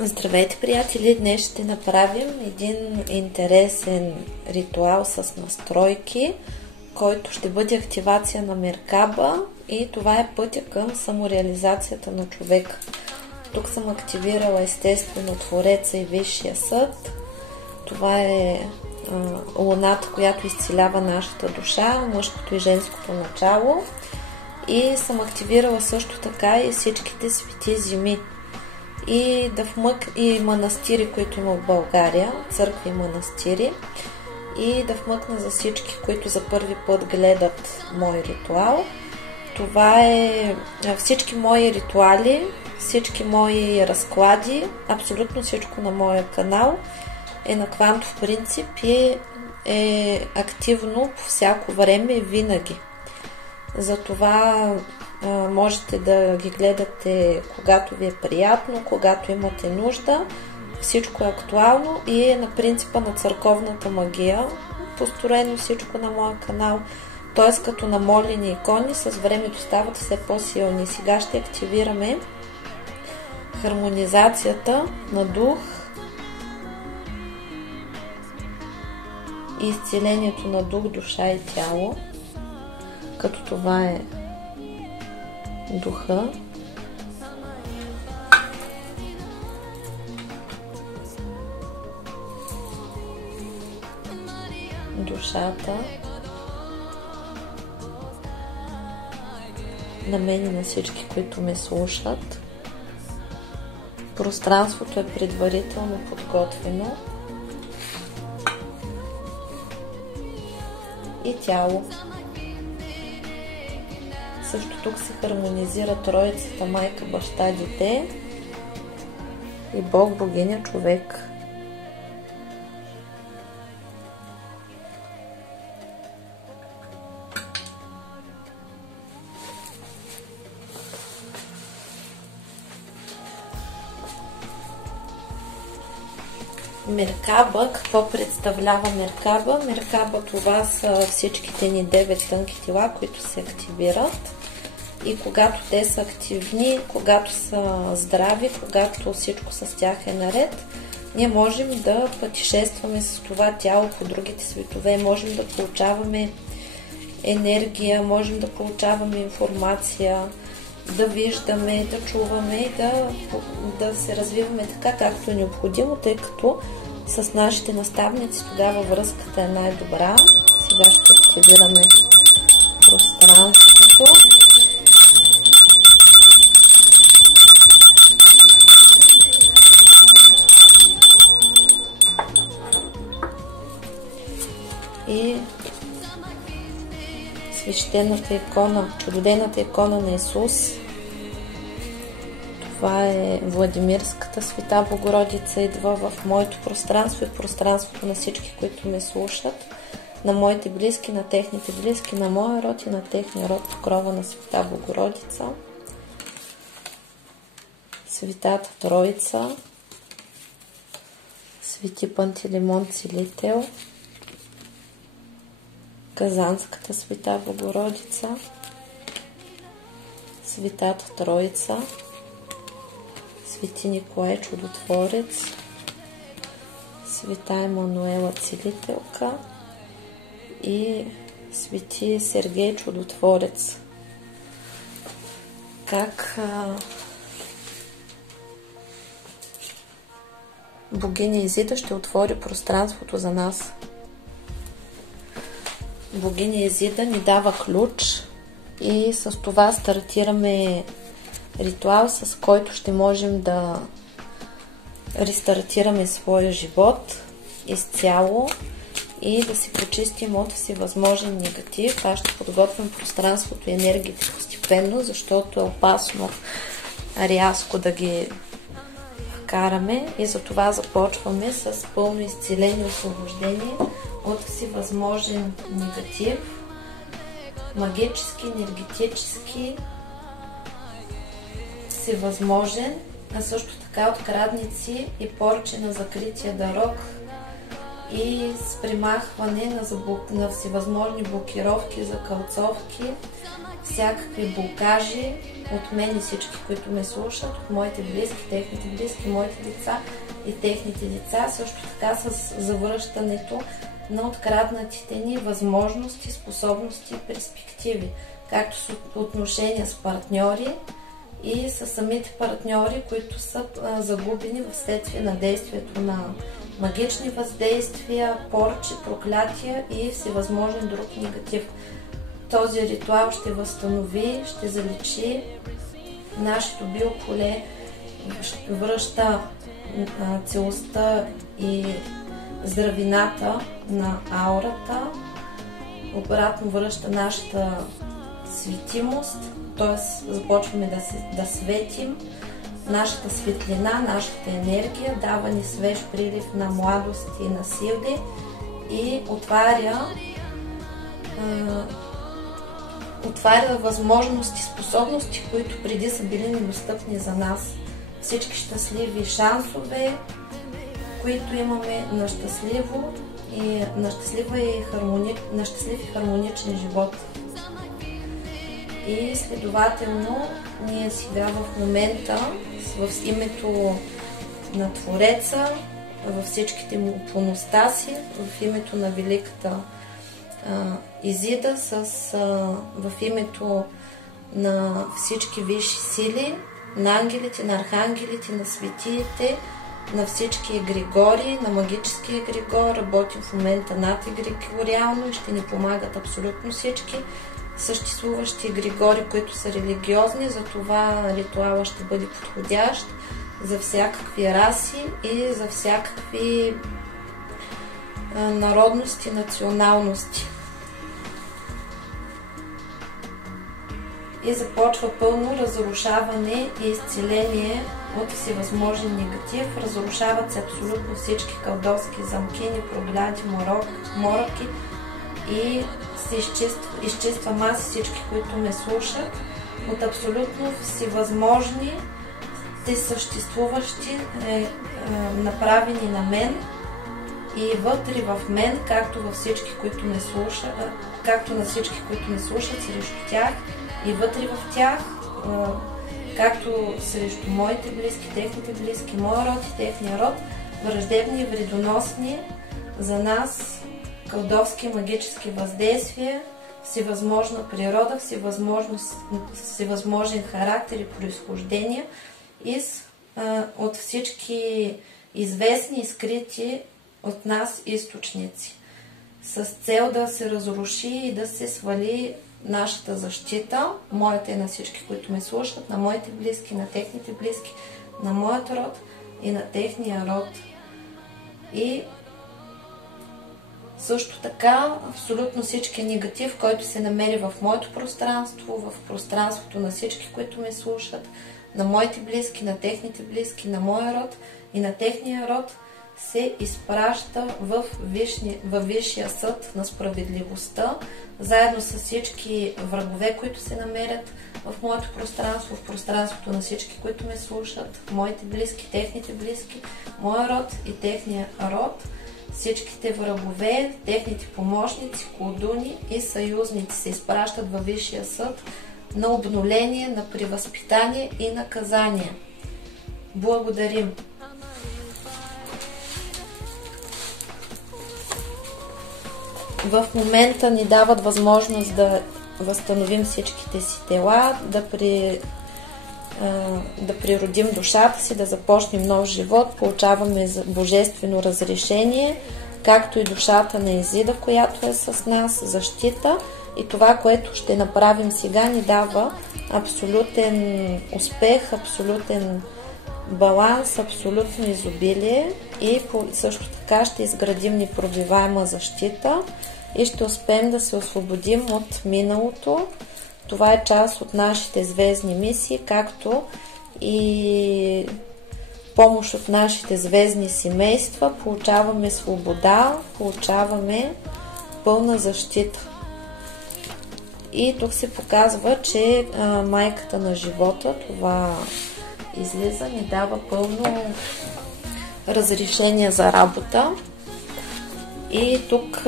Здравейте, приятели! Днес ще направим един интересен ритуал с настройки, който ще бъде активация на Меркаба, и това е пътя към самореализацията на човека. Тук съм активирала естествено Твореца и Висшия съд. Това е луната, която изцелява нашата душа, мъжкото и женското начало. И съм активирала също така и всичките свети земи. И манастири, които има в България, църкви и манастири, и да вмъкна за всички, които за първи път гледат мой ритуал. Това е всички мои ритуали, всички мои разклади, абсолютно всичко на моя канал е на квантов принцип и е активно по всяко време и винаги. Затова можете да ги гледате когато ви е приятно, когато имате нужда. Всичко е актуално и е на принципа на църковната магия. Построено всичко на моя канал. Т.е. като намолени икони, с времето стават все по-силни. Сега ще активираме хармонизацията на дух и изцелението на дух, душа и тяло, като това е духа, душата, на мен и на всички, които ме слушат. Пространството е предварително подготвено и тяло. Също тук се хармонизира Троицата, майка, баща, дете и Бог, богиня, човек. Меркаба, какво представлява Меркаба? Меркаба, това са всичките ни 9 тънки тела, които се активират. И когато те са активни, когато са здрави, когато всичко с тях е наред, ние можем да пътешестваме с това тяло по другите светове, можем да получаваме енергия, можем да получаваме информация, да виждаме, да чуваме и да се развиваме така, както е необходимо, тъй като с нашите наставници тогава връзката е най-добра. Сега ще активираме пространството. И свещената икона, чудодейната икона на Исус. Това е Владимирската Света Богородица, идва в моето пространство и пространството на всички, които ме слушат, на моите близки, на техните близки, на моя род и на техния род, покрова на Света Богородица. Светата Троица, Свети Пантелеймон Целител, Казанската Света Богородица, Светата Троица, Свети Николай Чудотворец, Света Емануела Целителка и Свети Сергей Чудотворец. Как богиня Изида ще отвори пространството за нас. Богиня Изида ни дава ключ и с това стартираме ритуал, с който ще можем да рестартираме своя живот изцяло и да си почистим от всевъзможен негатив. Аз ще подготвям пространството и енергията постепенно, защото е опасно рязко да ги вкараме и затова започваме с пълно изцеление и освобождение от всевъзможен негатив, магически, енергетически, всевъзможен, а също така от крадници и порче на закрития дърог и с примахване на всевъзможни блокировки, закълцовки, всякакви блокажи от мен и всички, които ме слушат, от моите близки, техните близки, моите деца и техните деца, също така с завръщането на откраднатите ни възможности, способности и перспективи, както с отношения с партньори и с самите партньори, които са загубени вследствие на действието на магични въздействия, порчи, проклятия и всевъзможен друг негатив. Този ритуал ще възстанови, ще заличи нашето биополе, ще връща целостта и здравината на аурата, обратно връща нашата светимост, т.е. започваме да светим, нашата светлина, нашата енергия, дава ни свеж прилив на младост и на сили и отваря възможности, способности, които преди са били недостъпни за нас. Всички щастливи шансове, които имаме на щастлив и хармоничен живот. И следователно, ние сега в момента, в името на Твореца, във всичките му ипоностаси, в името на великата Изида, в името на всички висши сили, на ангелите, на архангелите, на светиите, на всички егрегори, на магически егрегор, работим в момента над егрегориално и ще ни помагат абсолютно всички съществуващи егрегори, които са религиозни, затова ритуала ще бъде подходящ за всякакви раси и за всякакви народности, националности. И започва пълно разрушаване и изцеление от всевъзможен негатив. Разрушават се абсолютно всички кълдовски замкини, прогляди, мороки и се изчиствам аз всички, които ме слушат, от абсолютно всевъзможни те съществуващи, направени на мен и вътре в мен, както във всички, които ме слушат, както на всички, които ме слушат, срещу тях и вътре в тях, както срещу моите близки, техните близки, моя род и техния род, враждебни и вредоносни за нас кълдовски магически въздействия, всевъзможна природа, всевъзможен характер и произхождение и от всички известни и скрити от нас източници, с цел да се разруши и да се свали нашата защита, моята и на всички, които ме слушат, на моите близки, на техните близки, на моят род и на техния род. И също така, абсолютно всички негатив, който се намери в моето пространство, в пространството на всички, които ме слушат, на моите близки, на техните близки, на моя род и на техния род, се изпраща в Висшия съд на справедливостта, заедно с всички врагове, които се намерят в моето пространство, в пространството на всички, които ме слушат, моите близки, техните близки, моя род и техния род, всичките врагове, техните помощници, колдуни и съюзници се изпращат във Висшия съд на обнуление, на превъзпитание и наказание. Благодарим! В момента ни дават възможност да възстановим всичките си тела, да природим душата си, да започнем нов живот. Получаваме божествено разрешение, както и душата на Изида, която е с нас, защита. И това, което ще направим сега, ни дава абсолютен успех, абсолютен баланс, абсолютно изобилие и също така ще изградим непробиваема защита и ще успеем да се освободим от миналото. Това е част от нашите звездни мисии, както и помощ от нашите звездни семейства. Получаваме свобода, получаваме пълна защита. И тук се показва, че майката на живота, това излиза, ни дава пълно разрешение за работа. И тук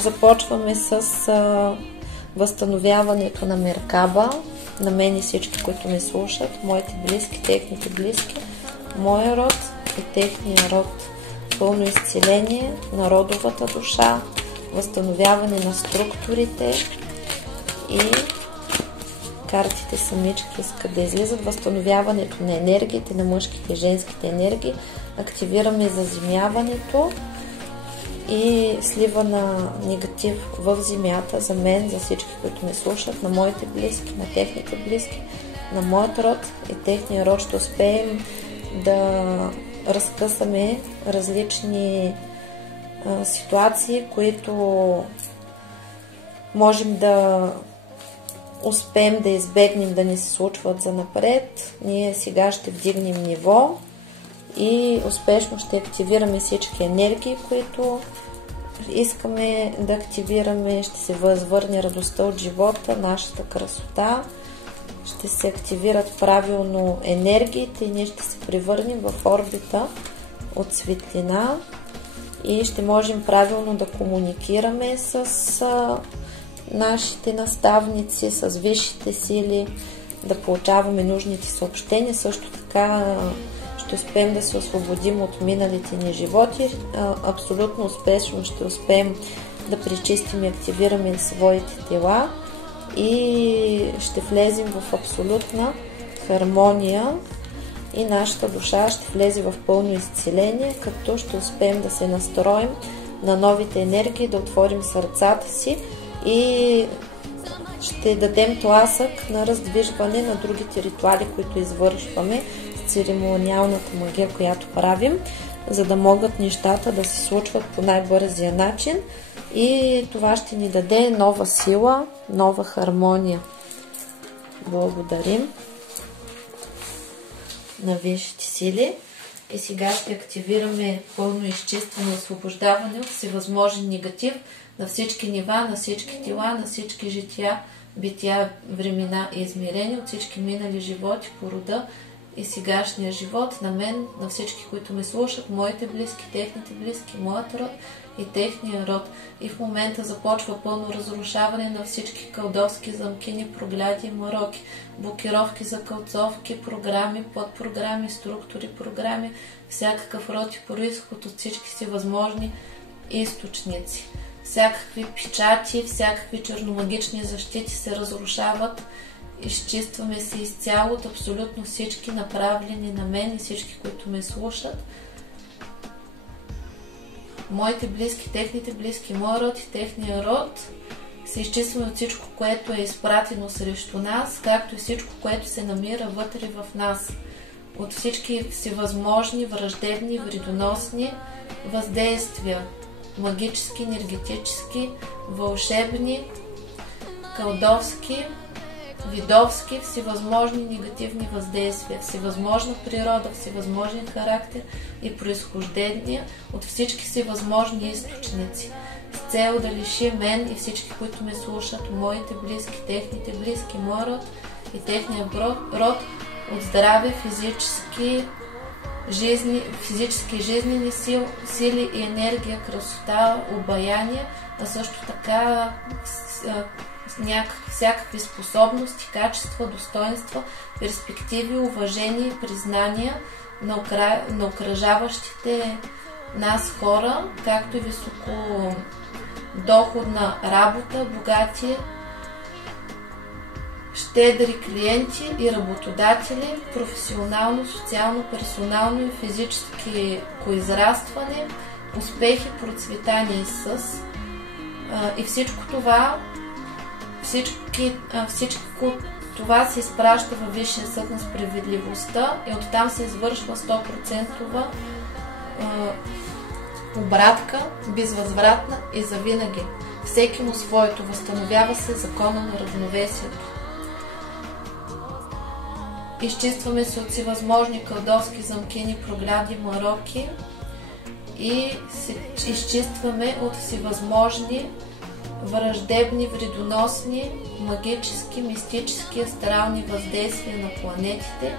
започваме с възстановяването на Меркаба, на мен и всички, които ме слушат, моите близки, техните близки, моя род и техния род. Пълно изцеление на родовата душа, възстановяване на структурите и картите самички искат да излизат. Възстановяването на енергиите, на мъжките и женските енергии. Активираме заземяването и слива на негатив в земята за мен, за всички, които ме слушат, на моите близки, на техните близки, на моят род и техния род. Ще успеем да разкъсаме различни ситуации, които можем да успеем да избегнем да ни се случват за напред. Ние сега ще вдигнем ниво и успешно ще активираме всички енергии, които искаме да активираме. Ще се възвърне радостта от живота, нашата красота. Ще се активират правилно енергиите и ние ще се превърнем в орбита от светлина и ще можем правилно да комуникираме с нашите наставници, с висшите сили, да получаваме нужните съобщения. Също така ще успеем да се освободим от миналите ни животи. Абсолютно успешно ще успеем да пречистим и активираме своите тела и ще влезем в абсолютна хармония и нашата душа ще влезе в пълно изцеление, като ще успеем да се настроим на новите енергии, да отворим сърцата си и ще дадем тласък на раздвижване на другите ритуали, които извършваме, с церемониалната магия, която правим, за да могат нещата да се случват по най-бързия начин и това ще ни даде нова сила, нова хармония. Благодарим на висшите сили и сега ще активираме пълно изчистване и освобождаване от всевъзможен негатив на всички нива, на всички тела, на всички жития, бития, времена и измерения, от всички минали животи по рода и сегашния живот, на мен, на всички, които ме слушат, моите близки, техните близки, моят род и техния род. И в момента започва пълно разрушаване на всички кълдовски замкини, прогляди и мороки, блокировки за кълцовки, програми, подпрограми, структури, програми, всякакъв род и произход от всички си възможни източници. Всякакви печати, всякакви черномагични защити се разрушават. Изчистваме се изцяло от абсолютно всички направлени на мен и всички, които ме слушат. Моите близки, техните близки, моя род и техния род се изчистваме от всичко, което е изпратено срещу нас, както и всичко, което се намира вътре в нас. От всички всевъзможни, враждебни, вредоносни въздействия. Магически, енергетически, вълшебни, кълдовски, видовски, всевъзможни негативни въздействия, всевъзможна природа, всевъзможен характер и произхождение от всички всевъзможни източници, с цел да лиши мен и всички, които ме слушат, моите близки, техните близки, моя род и техния род от здраве, физически жизнени сили и енергия, красота, обаяние, а също така всякакви способности, качества, достоинства, перспективи, уважение и признания на окръжаващите нас хора, както и високодоходна работа, богати, щедри клиенти и работодатели, професионално, социално, персонално и физически израстване, успехи, процветание и всичко това, всичко това се изпраща във Висшия съд на справедливостта и оттам се извършва 100% обратка, безвъзвратна и завинаги. Всеки му своето, възстановява се закона на равновесието. Изчистваме се от всевъзможни кълдовски замкини, прогляди, мароки и се изчистваме от всевъзможни враждебни, вредоносни, магически, мистически, астрални въздействия на планетите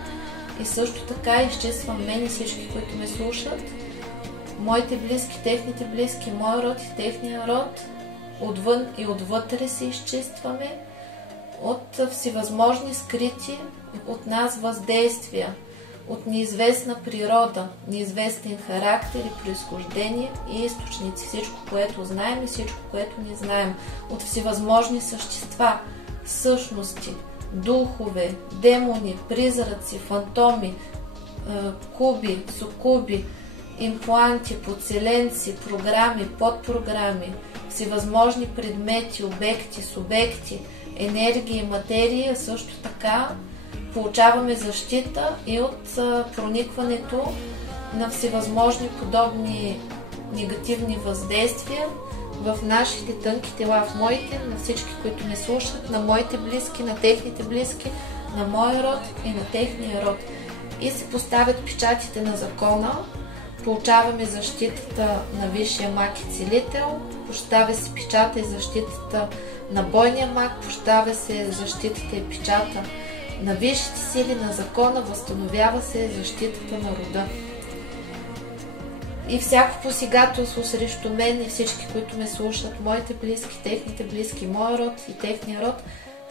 и също така изчиствам мен и всички, които ме слушат, моите близки, техните близки, мой род и техния род, отвън и отвътре се изчистваме от всевъзможни скрити от нас въздействия, от неизвестна природа, неизвестен характер и произхождение и източници, всичко, което знаем и всичко, което не знаем, от всевъзможни същества, същности, духове, демони, призраци, фантоми, куби, сукуби, импланти, подселенци, програми, подпрограми, всевъзможни предмети, обекти, субекти, енергия и материя, също така получаваме защита и от проникването на всевъзможни подобни негативни въздействия в нашите тънки тела, в моите, на всички, които ме слушат, на моите близки, на техните близки, на моя род и на техния род. И се поставят печатите на закона, получаваме защитата на Висшия маг и целител, поставя се печата и защитата на бойния маг, поставя се защитата и печата на висшите сили на закона, възстановява се защитата на рода. И всяко посегателство срещу мен и всички, които ме слушат, моите близки, техните близки, моя род и техния род,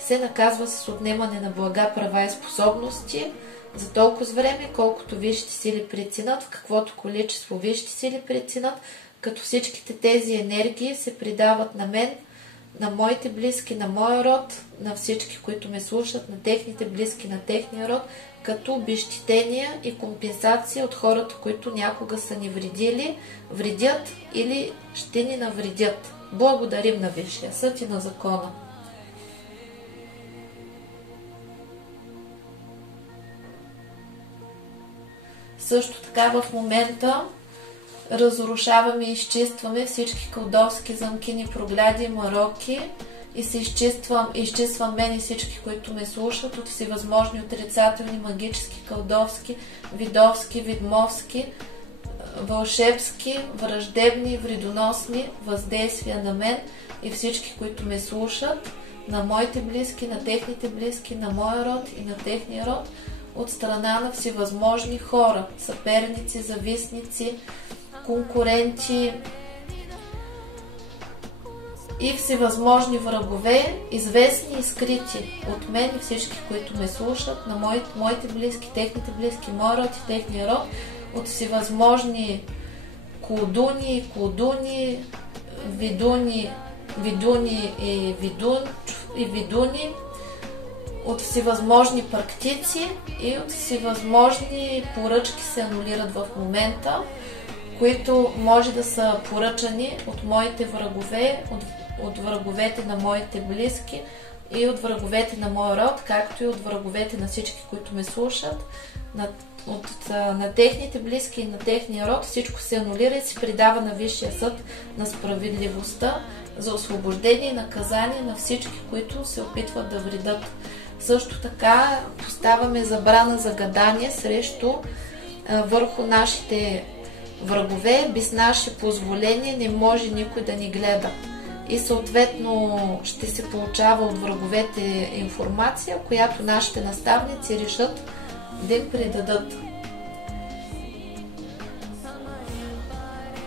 се наказва с отнемане на блага, права и способности за толкова време, колкото висшите сили преценят, в каквото количество висшите сили преценят, като всичките тези енергии се придават на мен, на моите близки, на моя род, на всички, които ме слушат, на техните близки, на техния род, като обезщетения и компенсация от хората, които някога са ни вредили, вредят или ще ни навредят. Благодарим на Висшия съд и на закона. Също така в момента разрушаваме и изчистваме всички кълдовски замкини, прогляди, мароки и се изчиствам мен и всички, които ме слушат, от всевъзможни отрицателни, магически, кълдовски, видовски, видмовски, вълшебски, враждебни, вредоносни въздействия на мен и всички, които ме слушат, на моите близки, на техните близки, на моя род и на техния род, от страна на всевъзможни хора, съперници, завистници, конкуренти и всевъзможни врагове, известни и скрити от мен и всички, които ме слушат, на моите близки, техните близки, моя род и техния род, от всевъзможни колдуни, видуни и видуни, от всевъзможни практици и от всевъзможни поръчки се анулират в момента, които може да са поръчани от моите врагове, от враговете на моите близки и от враговете на моя род, както и от враговете на всички, които ме слушат, на техните близки и на техния род. Всичко се анулира и се предава на Висшия съд на справедливостта за освобождение и наказание на всички, които се опитват да вредят. Също така поставяме забрана за гадание върху нашите врагове. Без наше позволение не може никой да ни гледа. И съответно ще се получава от враговете информация, която нашите наставници решат да им предадат.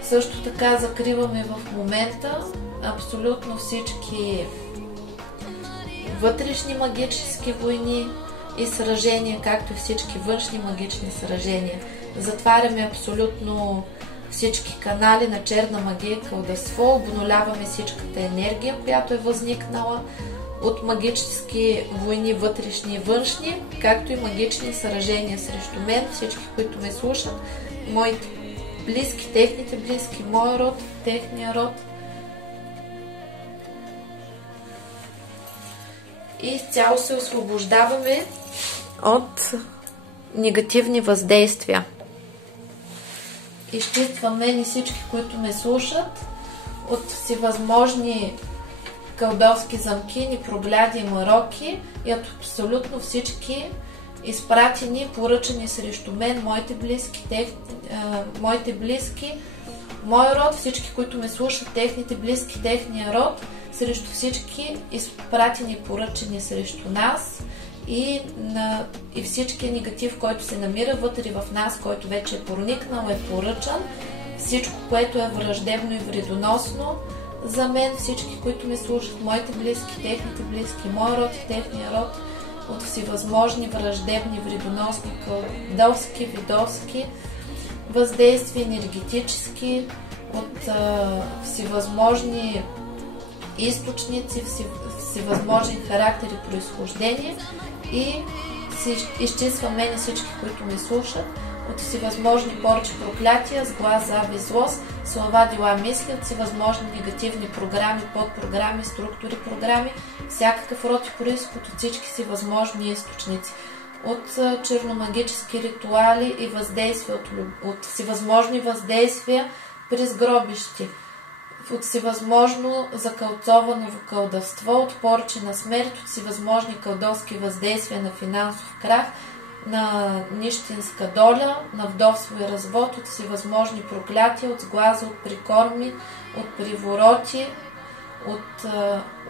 Също така закриваме в момента абсолютно всички вътрешни магически войни и сражения, както и всички външни магични сражения. Затваряме абсолютно всички канали на черна магия, колдовство, обнуляваме всичката енергия, която е възникнала от магически войни, вътрешни и външни, както и магични сражения срещу мен, всички, които ме слушат, моите близки, техните близки, моя род, техния род. и изцяло се освобождаваме от негативни въздействия. Изчиствам мен и всички, които ме слушат, от всевъзможни кълдовски замки, прогляди, мороки и от абсолютно всички изпратени, поръчани срещу мен, моите близки, мой род, всички, които ме слушат, техните близки, техния род, срещу всички изпратени, поръчани срещу нас и всичкия негатив, който се намира вътре в нас, който вече е проникнал, е поръчан, всичко, което е враждебно и вредоносно за мен, всички, които ме слушат, моите близки, техните близки, мой род и техния род, от всевъзможни враждебни, вредоносни, кълдовски, видовски въздействия, енергетически, от всевъзможни източници, всевъзможни характери, произхождение и изчиствам мен и всички, които ме слушат, от всевъзможни порчи, проклятия, сглаз, завист, злост, слова, дела, мисли, от всевъзможни негативни програми, подпрограми, структури, програми, всякакъв род и произход от всички си възможни източници, от черномагически ритуали и въздействия, от всевъзможни въздействия през гробищи, от всевъзможно закълцовано кълдовство, от порчи на смърт, от всевъзможни кълдовски въздействия на финансов крах, на нищинска доля, на вдовство и развод, от всевъзможни проклятия, от сглаза, от прикорми, от привороти, от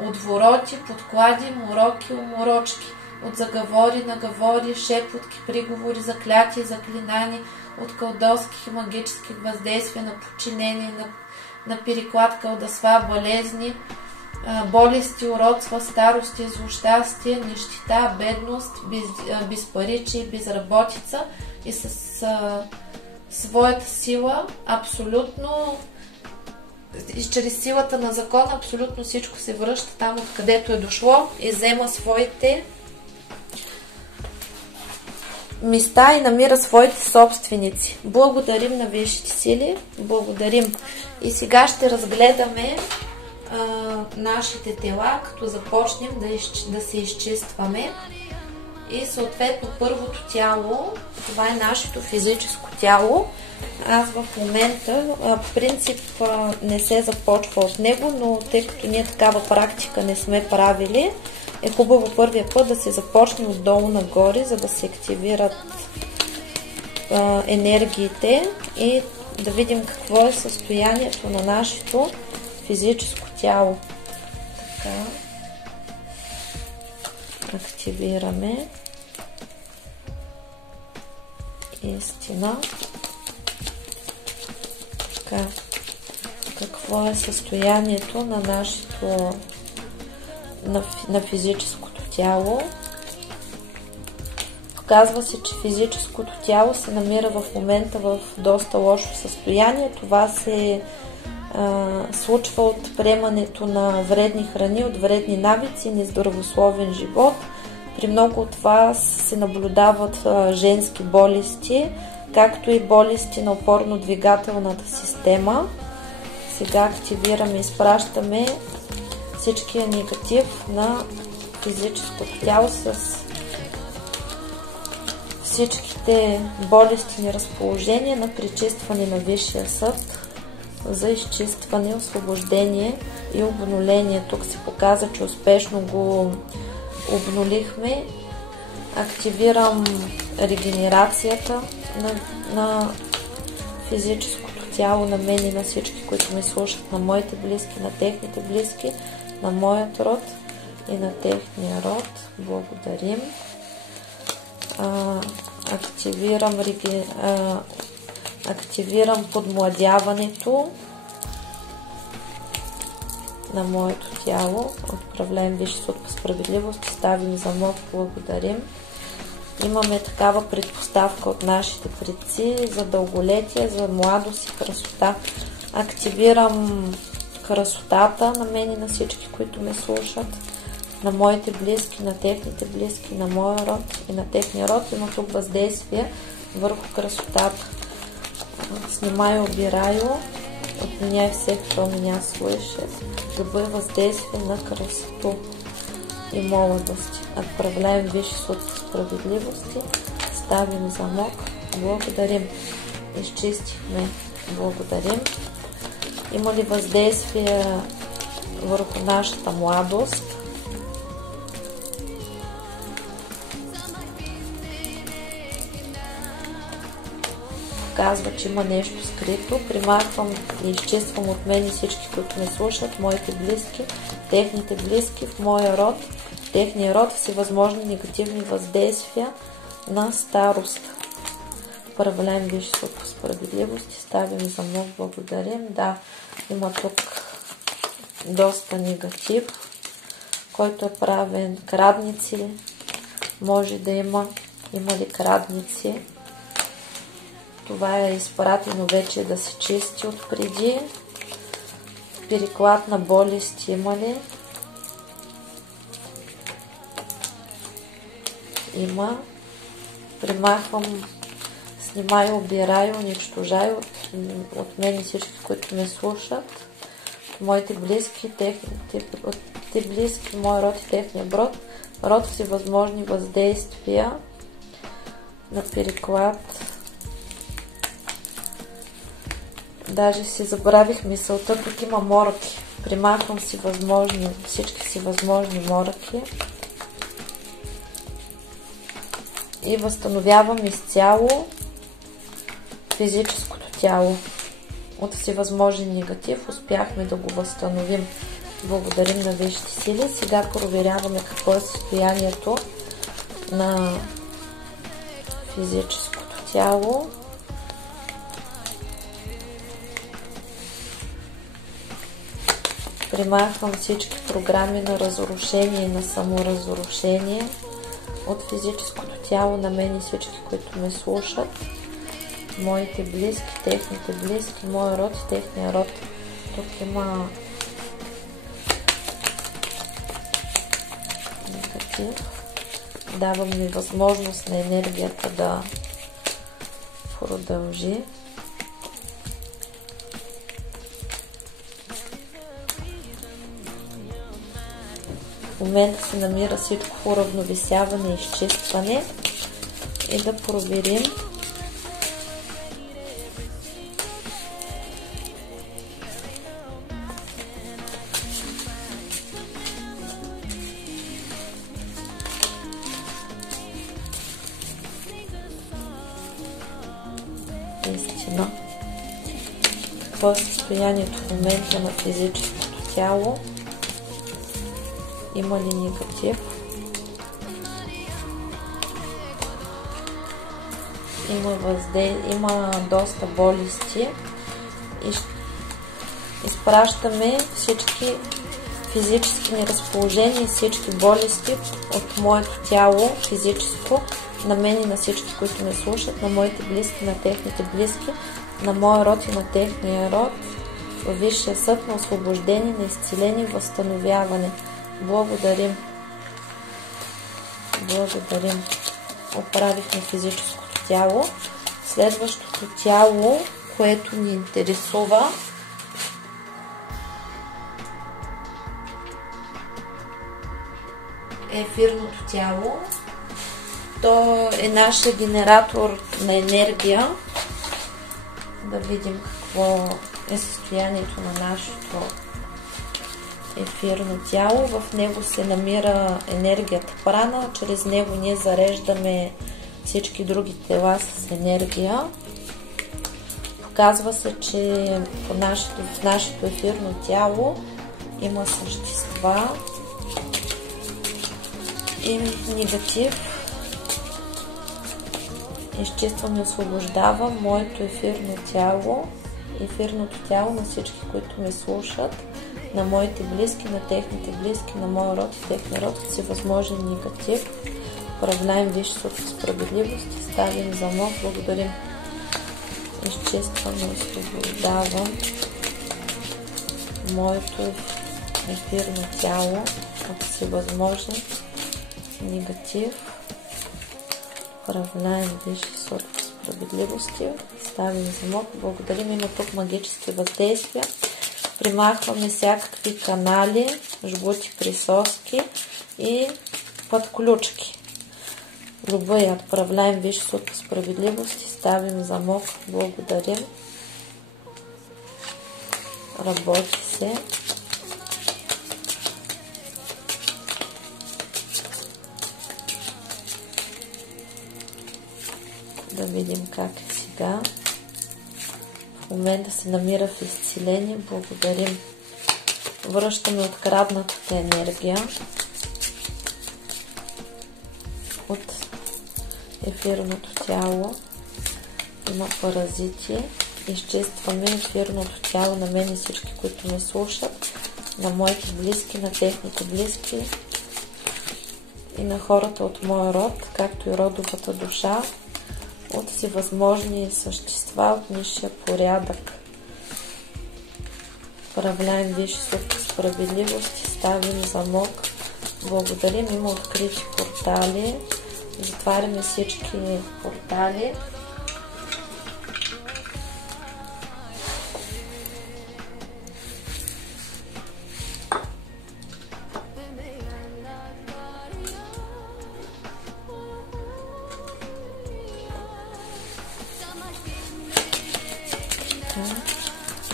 отвороти, подклади, мороки, уморочки, от заговори, наговори, шепотки, приговори, заклятия, заклинани, от кълдовски и магически въздействия на подчинение, на переклад, кълдасва, болезни, болести, уродства, старости, злощастие, нищета, бедност, безпаричие, безработица и с своята сила абсолютно и чрез силата на закона абсолютно всичко се връща там, откъдето е дошло и взема своите места и намира своите собственици. Благодарим на висшите сили, благодарим. И сега ще разгледаме нашите тела, като започнем да се изчистваме. И съответно първото тяло, това е нашето физическо тяло. Аз в момента, по принцип, не се започва от него, но тъй като ние такава практика не сме правили, е хубаво първия път да се започне отдолу нагоре, за да се активират енергиите и да видим какво е състоянието на нашето физическо тяло. Така. Активираме. Истина. Така. Какво е състоянието на нашето на физическото тяло? Казва се, че физическото тяло се намира в момента в доста лошо състояние. Това се случва от приемането на вредни храни, от вредни навици, нездравословен живот. При много от вас се наблюдават женски болести, както и болести на опорно-двигателната система. Сега активираме и изпращаме всичкия негатив на физическото тяло с всичките болестни разположения на пречистване на Висшия съд за изчистване, освобождение и обнуление. Тук се показа, че успешно го обнулихме. Активирам регенерацията на физическото тяло, на мен и на всички, които ме слушат, на моите близки, на техните близки, на моят род и на техния род. Благодарим. Активирам подмладяването на моето тяло. Отправляем Висши съд по справедливост, ставим замок, благодарим. Имаме такава предпоставка от нашите предци за дълголетие, за младост и красота. Активирам красотата на мен и на всички, които ме слушат, на моите близки, на техните близки, на моя род и на техния род. Има тук въздействие върху красотата. Снимаю, обираю, отменяй всеки, кто меня слышит. Любое въздействие на красоту. и молодости. Отправляем висши сутки справедливости. Ставим замок. Благодарим. Изчистихме. Благодарим. Има ли въздействие върху нашата младост? Казва, че има нещо скрито. Примахвам и изчиствам от мен и всички, които ме слушат, моите близки, техните близки, в моя род, техния род, всевъзможни негативни въздействия на старост. Управляем висши сутки справедливости, ставим замок, благодарим. Да, има тук доста негатив, който е правен. Крадници може да има. Има ли крадници? Това е изпратено вече да се чисти отпреди. Переклад на болести има ли? Има. Примахвам, снимай, обирай, унищожай от мен и всички, които ме слушат. Моите близки, техните близки, мой род и техния род, всевъзможни въздействия на переклад. Даже си забравих мисълта, тук има мороки. Примахвам всички си възможни мороки. И възстановявам изцяло физическото тяло. От всевъзможен негатив успяхме да го възстановим. Благодарим на висшите сили. Сега проверяваме какво е състоянието на физическото тяло. Примахвам всички програми на разрушение и на саморазрушение от физическото тяло на мен и всички, които ме слушат. Моите близки, техните близки, моя род и техния род. Тук има негатив. Давам ми възможност на енергията да продължи. В момента се намира всичко в уравновесяване и изчистване. И да проверим истина. Какво е състоянието в момента на физическото тяло? Има ли негатив? Има доста болести и изпращаме всички физически неразположения и всички болести от моето тяло физическо на мен и на всички, които ме слушат, на моите близки, на техните близки, на моя род и на техния род, във Висшия съд на освобождение, на изцеление, възстановяване. Благодарим. Благодарим. Оправихме физическото тяло. Следващото тяло, което ни интересува, е ефирното тяло. То е нашия генератор на енергия. Да видим какво е състоянието на нашето ефирно тяло. В него се намира енергията прана. Чрез него ние зареждаме всички други тела с енергия. Показва се, че в нашето ефирно тяло има същества и негатив. Изчиствам и освобождавам моето ефирно тяло, ефирното тяло на всички, които ме слушат, на моите близки, на техните близки, на моя род и техния род, всевъзможен негатив. Управляем висши сутки справедливости, ставим замок, благодарим. Изчиствам и освобождавам моето ефирно тяло от всевъзможен негатив. Управляем висши сутки справедливости, ставим замок, благодарим. Има тук магически въздействия. Примахваме всякакви канали, жгути, присоски, и подключки. Люба и отправляем Висш Суд по справедливост и ставим замок. Благодарим. Работи се. Да видим как е сега. В момента се намира в изцеление. Благодарим. Връщаме откраднатата енергия от ефирното тяло. Има паразити. Изчистваме ефирното тяло на мен и всички, които ме слушат, на моите близки, на техните близки и на хората от моя род, както и родовата душа, от всевъзможни същества от нисшия порядък. Управляем Висш Суд по справедливост и ставим замок. Благодарим. Има открити портали. Затваряме всички портали.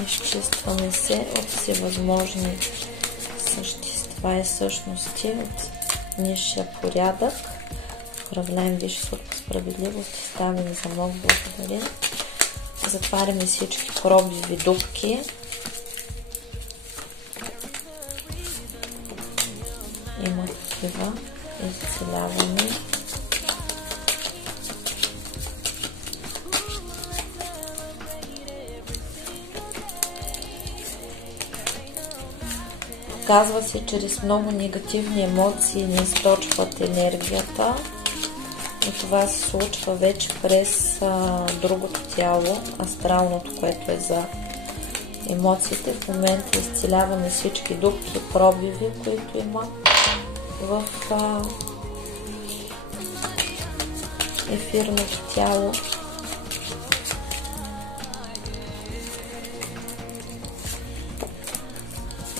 Изчистваме се от всевъзможни същества и същности от нисшия порядък. Управляем Висш Суд по справедливост и ставим замок. Благодарим. Затваряме всички пробиви, дупки. Има такива. Изцеляваме. Казва се, чрез много негативни емоции не източват енергията, но това се случва вече през другото тяло, астралното, което е за емоциите. В момента изцеляваме всички дупки, пробиви, които има в ефирното тяло.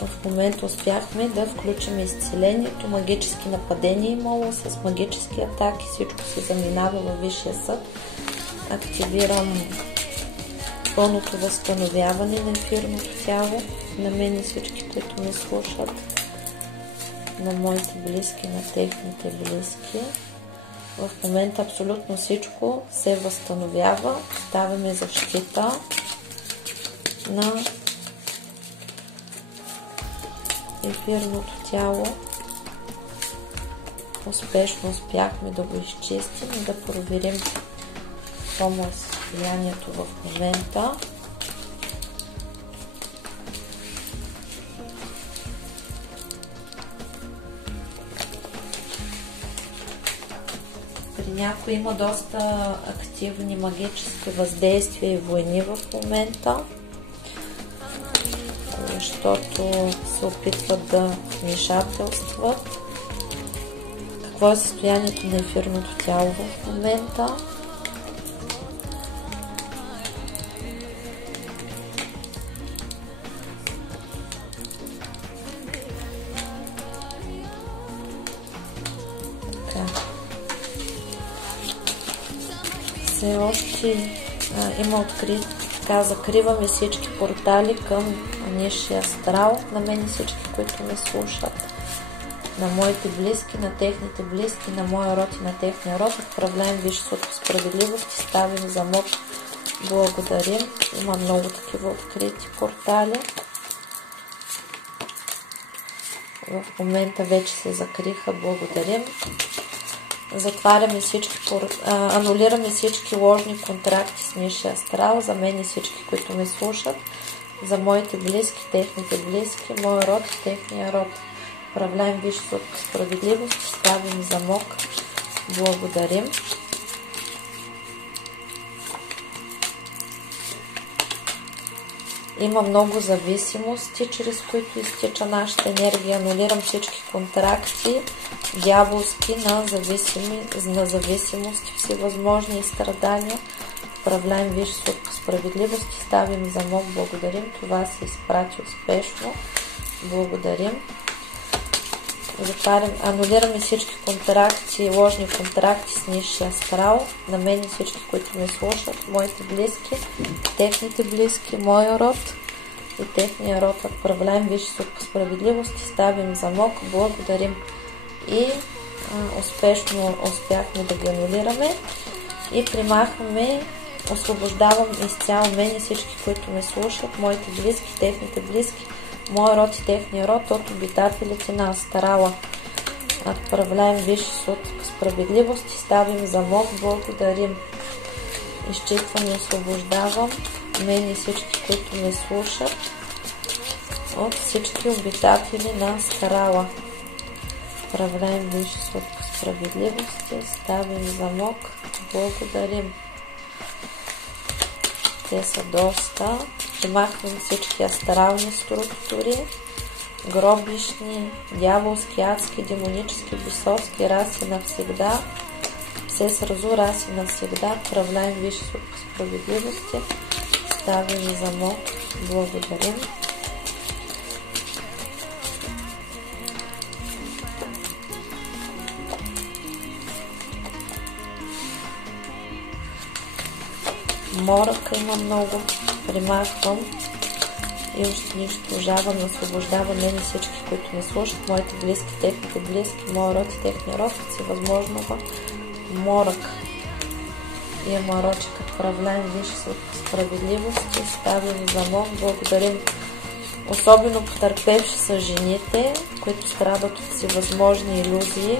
В момента успяхме да включим изцелението, магически нападения имало с магически атаки, всичко се заминава във Висшия съд. Активирам пълното възстановяване на ефирното тяло, на мен и всички, които ме слушат, на моите близки, на техните близки. В момента абсолютно всичко се възстановява. Ставаме защита на ефирното тяло. Успешно успяхме да го изчистим и да проверим какво му е състоянието в момента. При някои има доста активни магически въздействия и войни в момента, защото се опитват да вмешателстват. Какво е състоянието на ефирното тяло в момента? Все още има открит. Така, закриваме всички портали към нисшия астрал, на мен и всички, които ме слушат, на моите близки, на техните близки, на моя род и на техния род. Управляем Висш Суд по справедливост и ставим замок. Благодарим. Има много такива открити портали. В момента вече се закриха. Благодарим. Затваряме всички, анулираме всички ложни контракти с нисшия астрал, за мен и всички, които ме слушат, за моите близки, техните близки, моя род и техния род. Управляем Висш Суд по справедливост и ставим замок. Благодарим. Има много зависимости, чрез които изтича нашата енергия. Анулирам всички контракти, дяволски, на зависимости, всевъзможни страдания. Управляем Висш Суд по справедливост и ставим замок. Благодарим. Това се изпрати успешно. Благодарим. анулираме всички контракти, ложни контракти с нисшия астрал, на мен и всички, които ме слушат, моите близки, техните близки, моя род и техния род. Отправляем висши суд по справедливост и ставим замок, благодарим и успешно успяхме да ги анулираме и примахваме, освобождавам изцяло мен и всички, които ме слушат, моите близки, техните близки, моя род и техния род от обитателите на астрала. Отправляем висши суд по справедливост и ставим замок, благодарим. Изчиствам и освобождавам мен и всички, които ме слушат от всички обитатели на астрала. Отправляем висши суд по справедливост и ставим замок, благодарим. Те са доста. Примахвам всички астрални структури, гробишни, дяволски, адски, демонически, бесовски раси навсегда. Все сразу раси навсегда. Отправляем висши суд по справедливости. Ставим замок. Благодарим. Морока има много. Примахвам и унищожавам, освобождавам мен и всички, които ме слушат, моите близки, техните близки, моя род и техния род, всевъзможно в морък. Има рочка, отправляем висши суд по справедливост и ставим замок, благодарим. Особено потърпевши са жените, които страдат от всевъзможни илюзии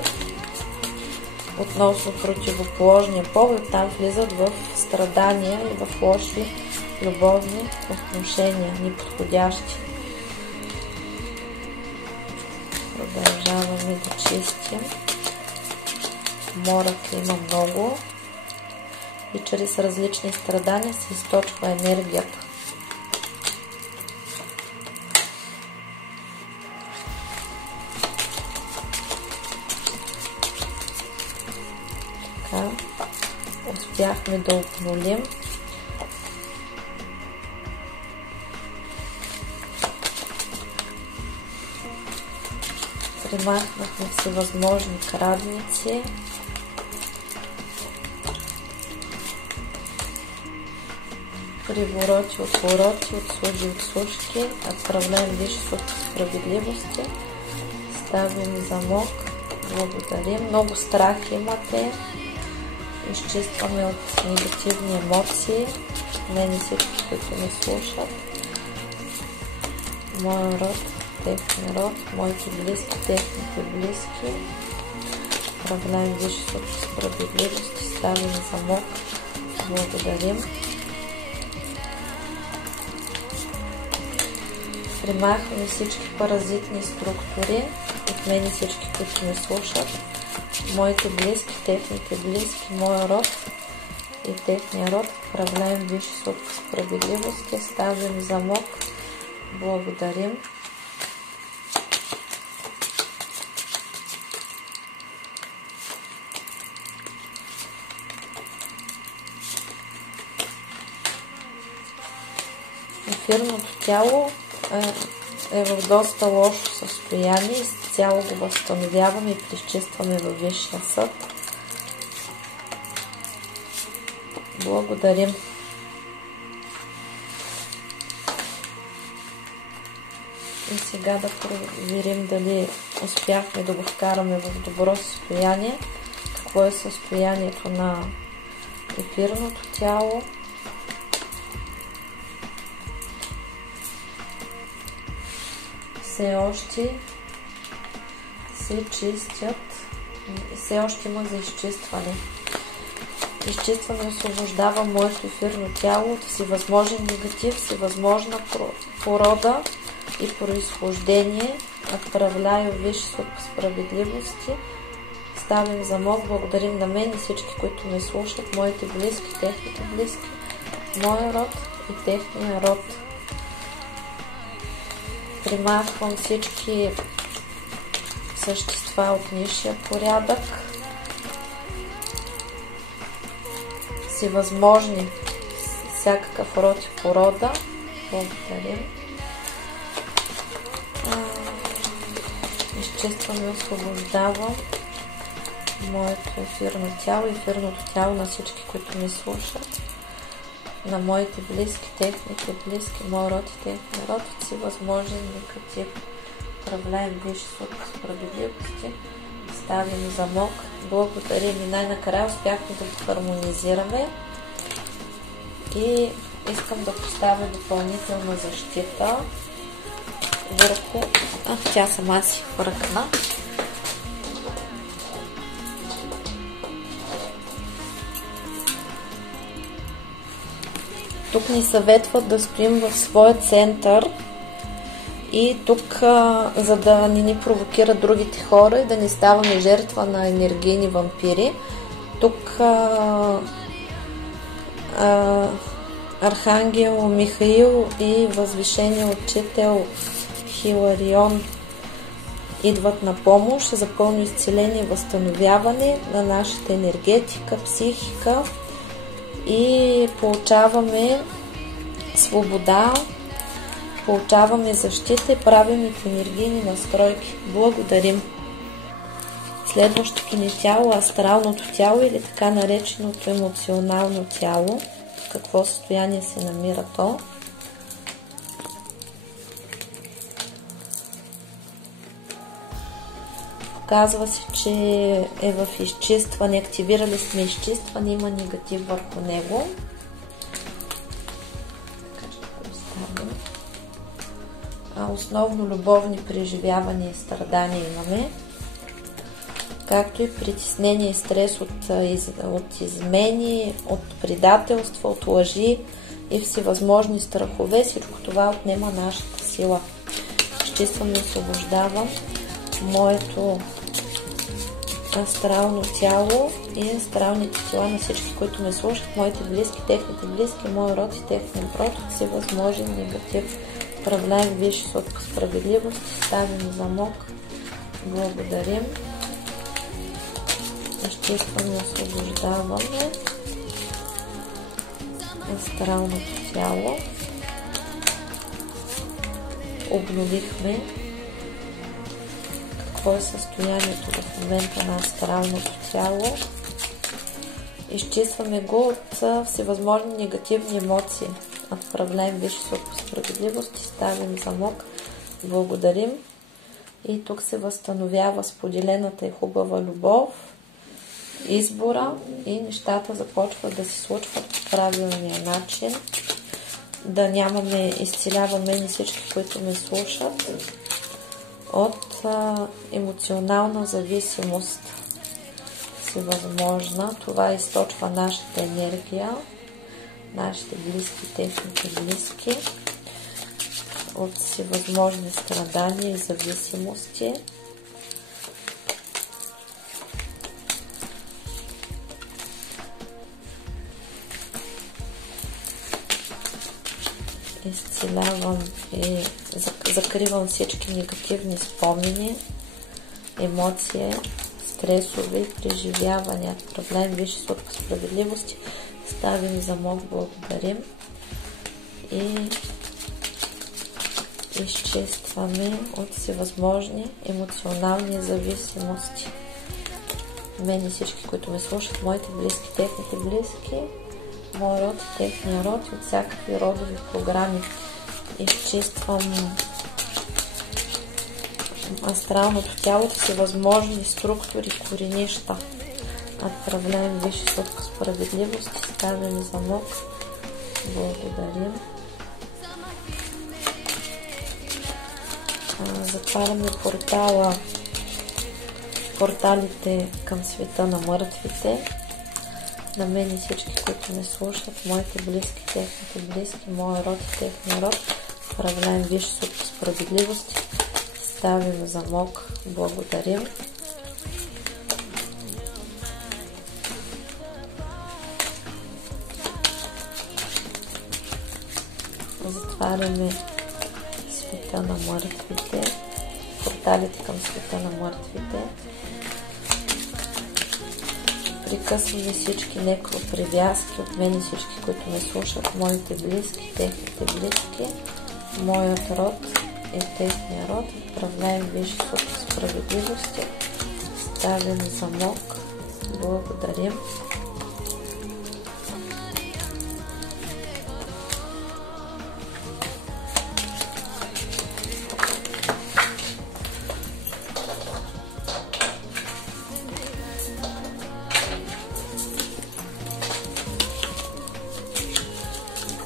относно противоположния пол, и там влизат в страдания и в лоши любовни отношения, неподходящи. Продължаваме да чистим. Морък има много и чрез различни страдания се източва енергията. Така, успяхме да обнулим. Примахнахме всевъзможни крадници. Привороти, отвороти, отслужи, отслужки. Отправляем висши суд по справедливости. Ставим замок. Благодарим. Много страх имате. Изчистваме от негативни емоции. Мен и всички, които ме слушат. Моя род, техния род, моите близки, техните близки. Отправляем висши суд по справедливост и ставим замок. Благодарим. Примахваме всички паразитни структури от мен и всички, които ме слушат. Моите близки, техните близки, моя род и техния род. Отправляем висши суд по справедливост и ставим замок. Благодарим. Ефирното тяло е в доста лошо състояние. Изцяло го възстановяваме и призчистваме във Висшия съд. Благодарим. И сега да проверим дали успяхме да го вкараме в добро състояние. Какво е състоянието на ефирното тяло. Все още се чистят. Все още има за изчистване. Изчиствам и освобождавам моето ефирно тяло от всевъзможен негатив, всевъзможна порода и произхождение. Отправляю висши суд по справедливости. Ставим замок. Благодарим на мен и всички, които ме слушат. Моите близки, техните близки, моя род и техния род. Примахвам всички същества от нисшия порядък. Всевъзможни, всякакъв род и порода. Благодарим. изчиствам и освобождавам моето ефирно тяло, ефирното тяло на всички, които ми слушат, на моите близки, техните близки, мой род и техния род, от всевъзможен негатив. Управляем висши силни справедливости, ставим замок, благодарим и най-накрая успяхме да го хармонизираме и искам да поставя допълнителна защита върху... тя сама си хвъркна. Тук ни съветват да стоим в своя център и тук, за да не ни провокират другите хора и да не ставаме жертва на енергийни вампири, тук Архангел Михаил и възвишения учител Хиларион идват на помощ за пълно изцеление и възстановяване на нашата енергетика, психика и получаваме свобода, получаваме защита и правим енергийни настройки. Благодарим. Следващото ни тяло, астралното тяло или така нареченото емоционално тяло. В какво състояние се намира то? Казва се, че е в изчистване, активирали сме изчистване, има негатив върху него. Така ще го оставим. Основно любовни преживявания и страдания имаме, както и притеснение и стрес от измени, от предателства, от лъжи и всевъзможни страхове. Всичко това отнема нашата сила. Изчиствам и освобождавам моето астрално тяло и астралните тела на всички, които ме слушат, моите близки, техните близки, мой род и техния род, от всевъзможен негатив. Управляем висши силни справедливост, ставим замок, благодарим, изчистваме и освобождаваме астралното тяло, обновихме. Какво е състоянието в момента на астралното тяло? Изчистваме го от всевъзможни негативни емоции. Отправляем висши силни справедливост и ставим замок. Благодарим. И тук се възстановява споделената и хубава любов, избора и нещата започват да се случват по правилния начин. Да нямаме, изцеляваме и всички, които ме слушат, от емоционална зависимост всевъзможна. Това източва нашата енергия, нашите близки, техните близки, от всевъзможни страдания и зависимости. Изцелявам и закривам всички негативни спомени, емоции, стресови преживявания. Отправляем висши силни справедливости, ставим замок, благодарим и изчистваме от всевъзможни емоционални зависимости. Мен и всички, които ме слушат, моите близки, техните близки, мой род и техния род и от всякакви родови програми. Изчиствам астралното тяло от всевъзможни структури, коренища. Отправляем висши силни справедливост, ставим замок, благодарим. Затваряме порталите към света на мъртвите. На мен и всички, които ме слушат, моите близки, техните близки, моя род и техния род, управляем висши силни справедливости, ставим замок, благодарим. Затваряме света на мъртвите, порталите към света на мъртвите. Прекъсваме всички некропривязки от мен и всички, които ме слушат, моите близки, техните близки, моят род и техния род. Управляем Висши Суд справедливости. Ставим замок. Благодарим.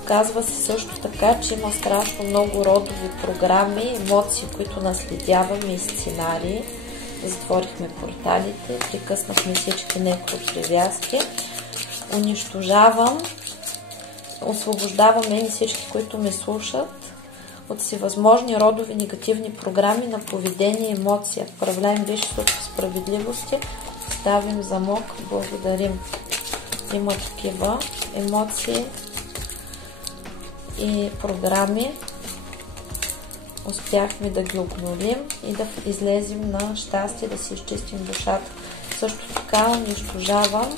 Казва се също така, че има страшно много родови програми, емоции, които наследяваме и сценарии. Затворихме порталите, прекъснахме всички некропривязки. Унищожавам, освобождаваме и всички, които ме слушат от всевъзможни родови негативни програми на поведение и емоция. Управляем Висши Суд справедливости. Ставим замок. Благодарим. Има такива емоции и програми. Успяхме да ги обнулим и да излезем на щастие, да си изчистим душата. Също така унищожавам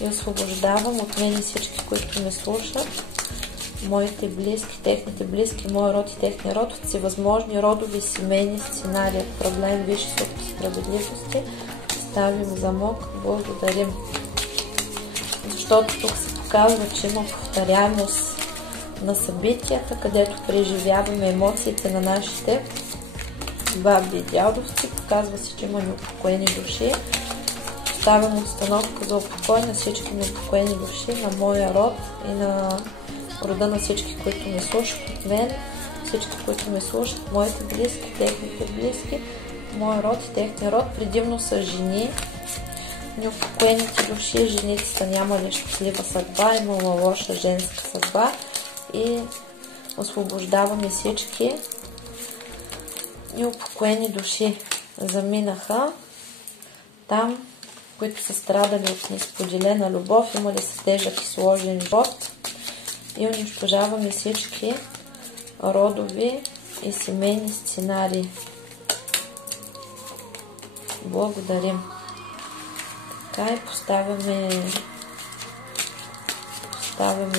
и освобождавам от мен и всички, които ме слушат, моите близки, техните близки, мой род и техния род, от всевъзможни родови семейни сценарии. Управляем Висши Суд справедливости. Ставим замок. Благодарим. Защото тук се показва, че има повторяемост на събитията, където преживяваме емоциите на нашите баби и дядовци. Показва се, че има неупокоени души. Ставям установка за упокой на всички неупокоени души, на моя род и на рода на всички, които ме слушат от мен, всички, които ме слушат, моите близки, техните близки, моя род и техния род. Предимно са жени. Неупокоените души, жените са нямали щастлива съдба, имала лоша женска съдба. И освобождаваме всички неупокоени души. Заминаха там, които са страдали от несподелена любов, имали са тежък и сложен живот. И унищожаваме всички родови и семейни сценарии. Благодарим. Така и поставяме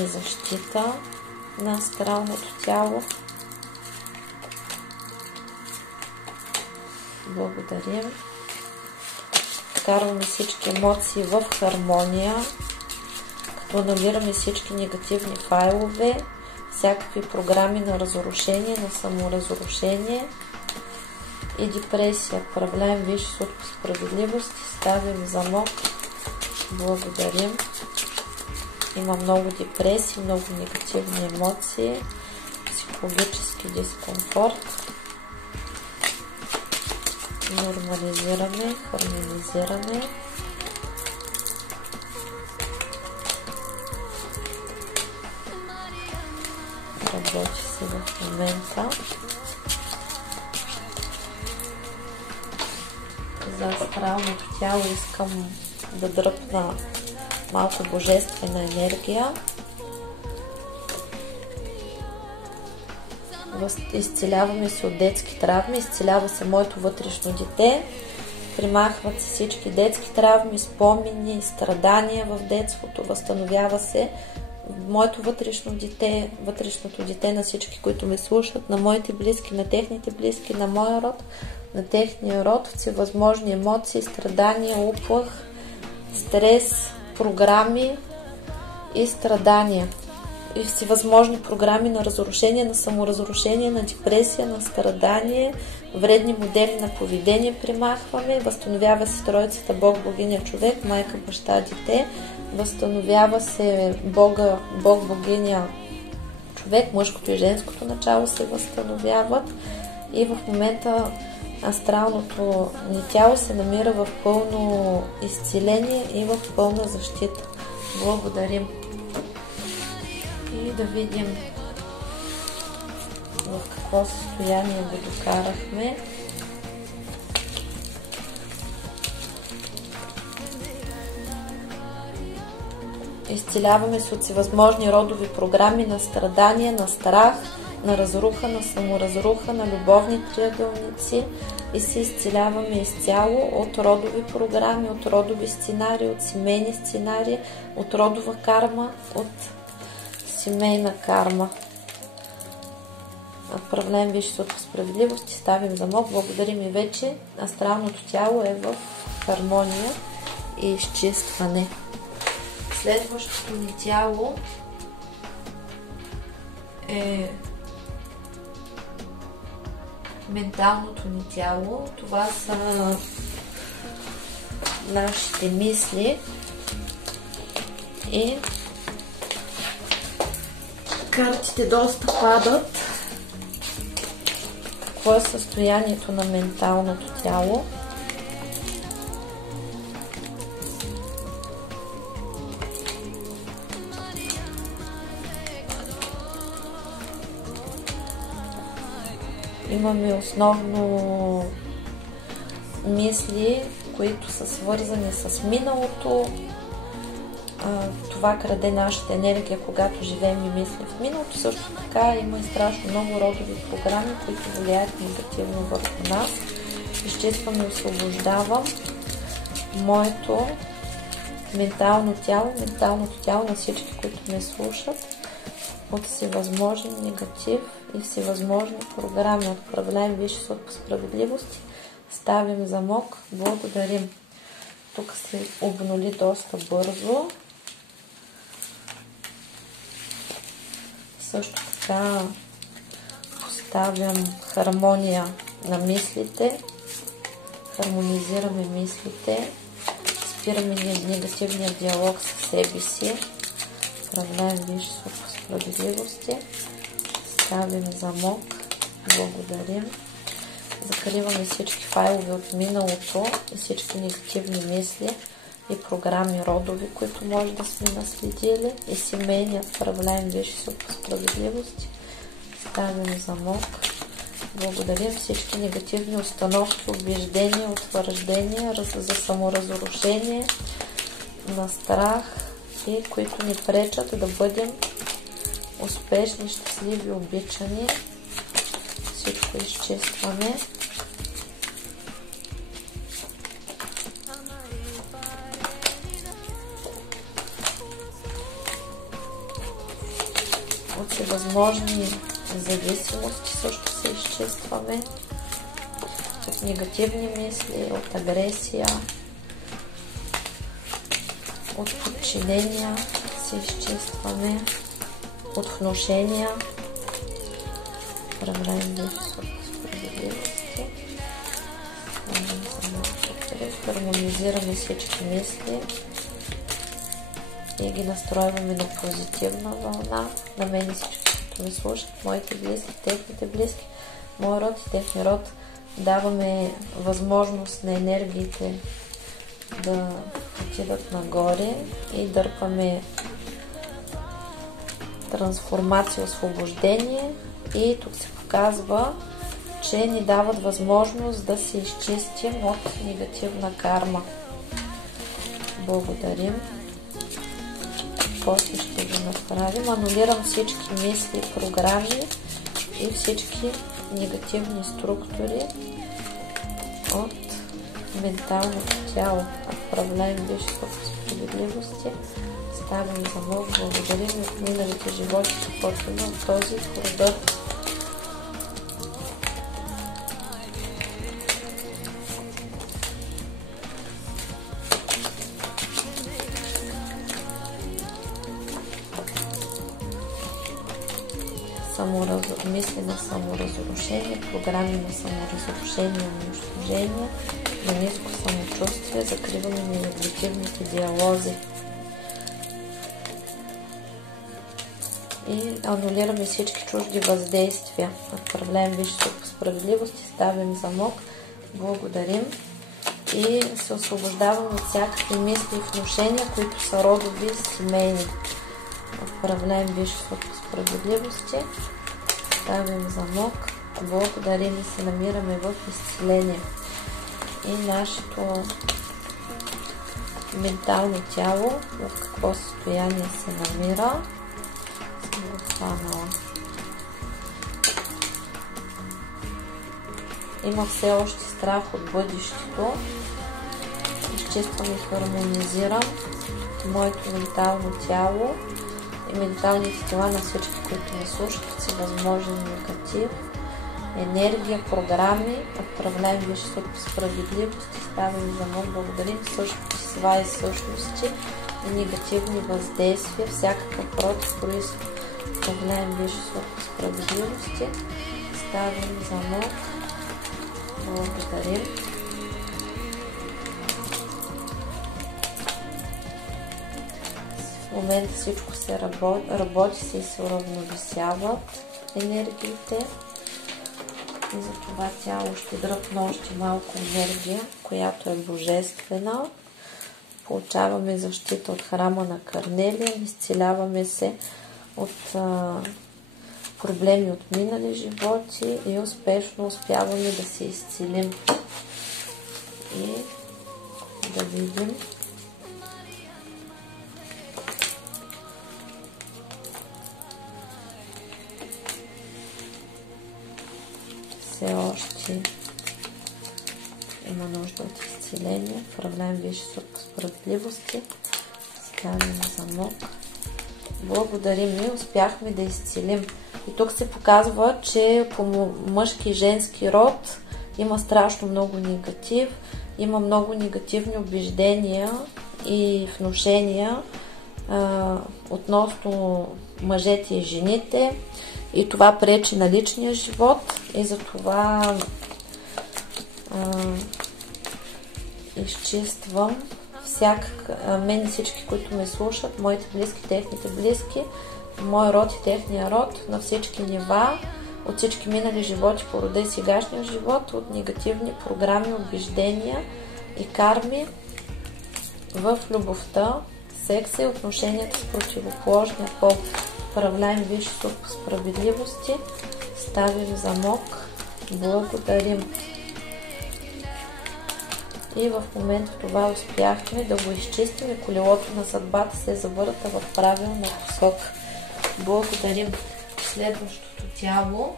защита на астралното тяло. Благодарим. Вкарваме всички емоции в хармония, като намираме всички негативни файлове, всякакви програми на разрушение, на саморазрушение и депресия. Управляем Висши Суд справедливости. Ставим замок. Благодарим. Има много депресии, много негативни емоции, психологически дискомфорт. Нормализираме, хармонизираме. Работи се в момента. За астралното тяло искам да дръпна малко божествена енергия. Изцеляваме се от детски травми, изцелява се моето вътрешно дете, примахват се всички детски травми, спомени, страдания в детството, възстановява се моето вътрешно дете, вътрешното дете на всички, които ме слушат, на моите близки, на техните близки, на моя род, на техния род, всевъзможни емоции, страдания, уплах, стрес, програми и страдания. И всевъзможни програми на разрушение, на саморазрушение, на депресия, на страдание, вредни модели на поведение примахваме, възстановява се троицата Бог, богиня, човек, майка, баща, дете, възстановява се Бог, богиня, човек, мъжкото и женското начало се възстановяват и в момента астралното ни тяло се намира в пълно изцеление и в пълна защита. Благодарим. И да видим в какво състояние го докарахме. Изцеляваме се от всевъзможни родови програми на страдания, на страх, на разруха, на саморазруха, на любовни триъгълници и се изцеляваме изцяло от родови програми, от родови сценарии, от семейни сценарии, от родова карма, от семейна карма. Отправляем висшето справедливост и ставим замок. Благодарим и вече астралното тяло е в хармония и изчистване. Следващото ни тяло е менталното ни тяло. Това са нашите мисли и картите доста падат. Какво е състоянието на менталното тяло? Имаме основно мисли, които са свързани с миналото. Това краде нашата енергия, когато живеем и мислим в миналото. Също така има и страшно много родови програми, които влияят негативно върху нас. Изчиствам и освобождавам моето менталното тяло на всички, които ме слушат, от всевъзможен негатив и всевъзможни програми. Отправляем Висшия съд по справедливост, ставим замок, благодарим. Тук се обноли доста бързо. Също така поставям хармония на мислите, хармонизираме мислите, спираме негативния диалог с себе си, отправляем Висшия съд по справедливости, ставим замок, благодарим. Закриваме всички файлове от миналото и всички негативни мисли и програми родови, които може да сме наследили, и семейни. Отправляем Висшия съд по справедливост, ставим замок, благодарим. Всички негативни установки, убеждения, утвърждения за саморазрушение, на страх и които ни пречат да бъдем успешни, щастливи, обичани. Всичко изчистваме. От всевъзможни зависимости също се изчистваме. От негативни мисли, от агресия, от подчинения се изчистваме, от внушения. Хармонизираме всички мисли и ги настройваме на позитивна вълна. На мен и всички, които ме слушат, моите близки, техните близки, мой род и техния род, даваме възможност на енергиите да отидат нагоре и дърпаме трансформация, освобождение. И тук се показва, че ни дават възможност да се изчистим от негативна карма. Благодарим. После ще го направим. Анулирам всички мисли, програми и всички негативни структури от менталното тяло. Отправляем Висшия съд по справедливости, ставим замок, благодарим от миналите животи, каквото има от този рода. Мисли на саморазрушение, програми на саморазрушение, унищожение, на ниско самочувствие, закриваме негативните диалози и анулираме всички чужди въздействия. Отправляем Висшия съд по справедливост и ставим замок, благодарим и се освобождаваме от всякакви мисли и внушения, които са родови и семейни. Отправляем Висшия съд по справедливости, ставим замок, благодарим и се намираме в изцеление. И нашето ментално тяло в какво състояние се намира. Има все още страх от бъдещето. Изчиствам и хармонизирам моето ментално тяло и менталните тела на всички, които ме слушат, всевъзможен негатив. енергия, програми, отправляем Висш Сух по справедливост, ставим замок, благодарим същото числа и същности и негативни въздействия, всякакъв род происход, отправляем Висш Сух по справедливости, ставим замок, благодарим. В момента всичко се работи се и се уравновесяват енергиите и затова тяло ще дръпне още малко енергия, която е божествена. Получаваме защита от храма на Карнелия, изцеляваме се от проблеми от минали животи и успешно успяваме да се изцелим. И да видим все още има нужда от изцеление. Вправляем Висш Сух по справедливости. Ставим замок. Благодарим и успяхме да изцелим. И тук се показва, че по мъжки и женски род има страшно много негатив. Има много негативни убеждения и внушения относно мъжете и жените. И това пречи на личния живот и затова изчиствам мен и всички, които ме слушат, моите близки, техните близки, мой род и техния род, на всички нива, от всички минали животи по рода и сегашния живот, от негативни програми, убеждения и карми в любовта, секса и отношенията с противоположния пол. Вправляем Висш Сух по справедливости, ставим замок, благодарим. И в момента това успяхме да го изчистим и колелото на съдбата се завърта в правилна посока. Благодарим. Следващото тяло,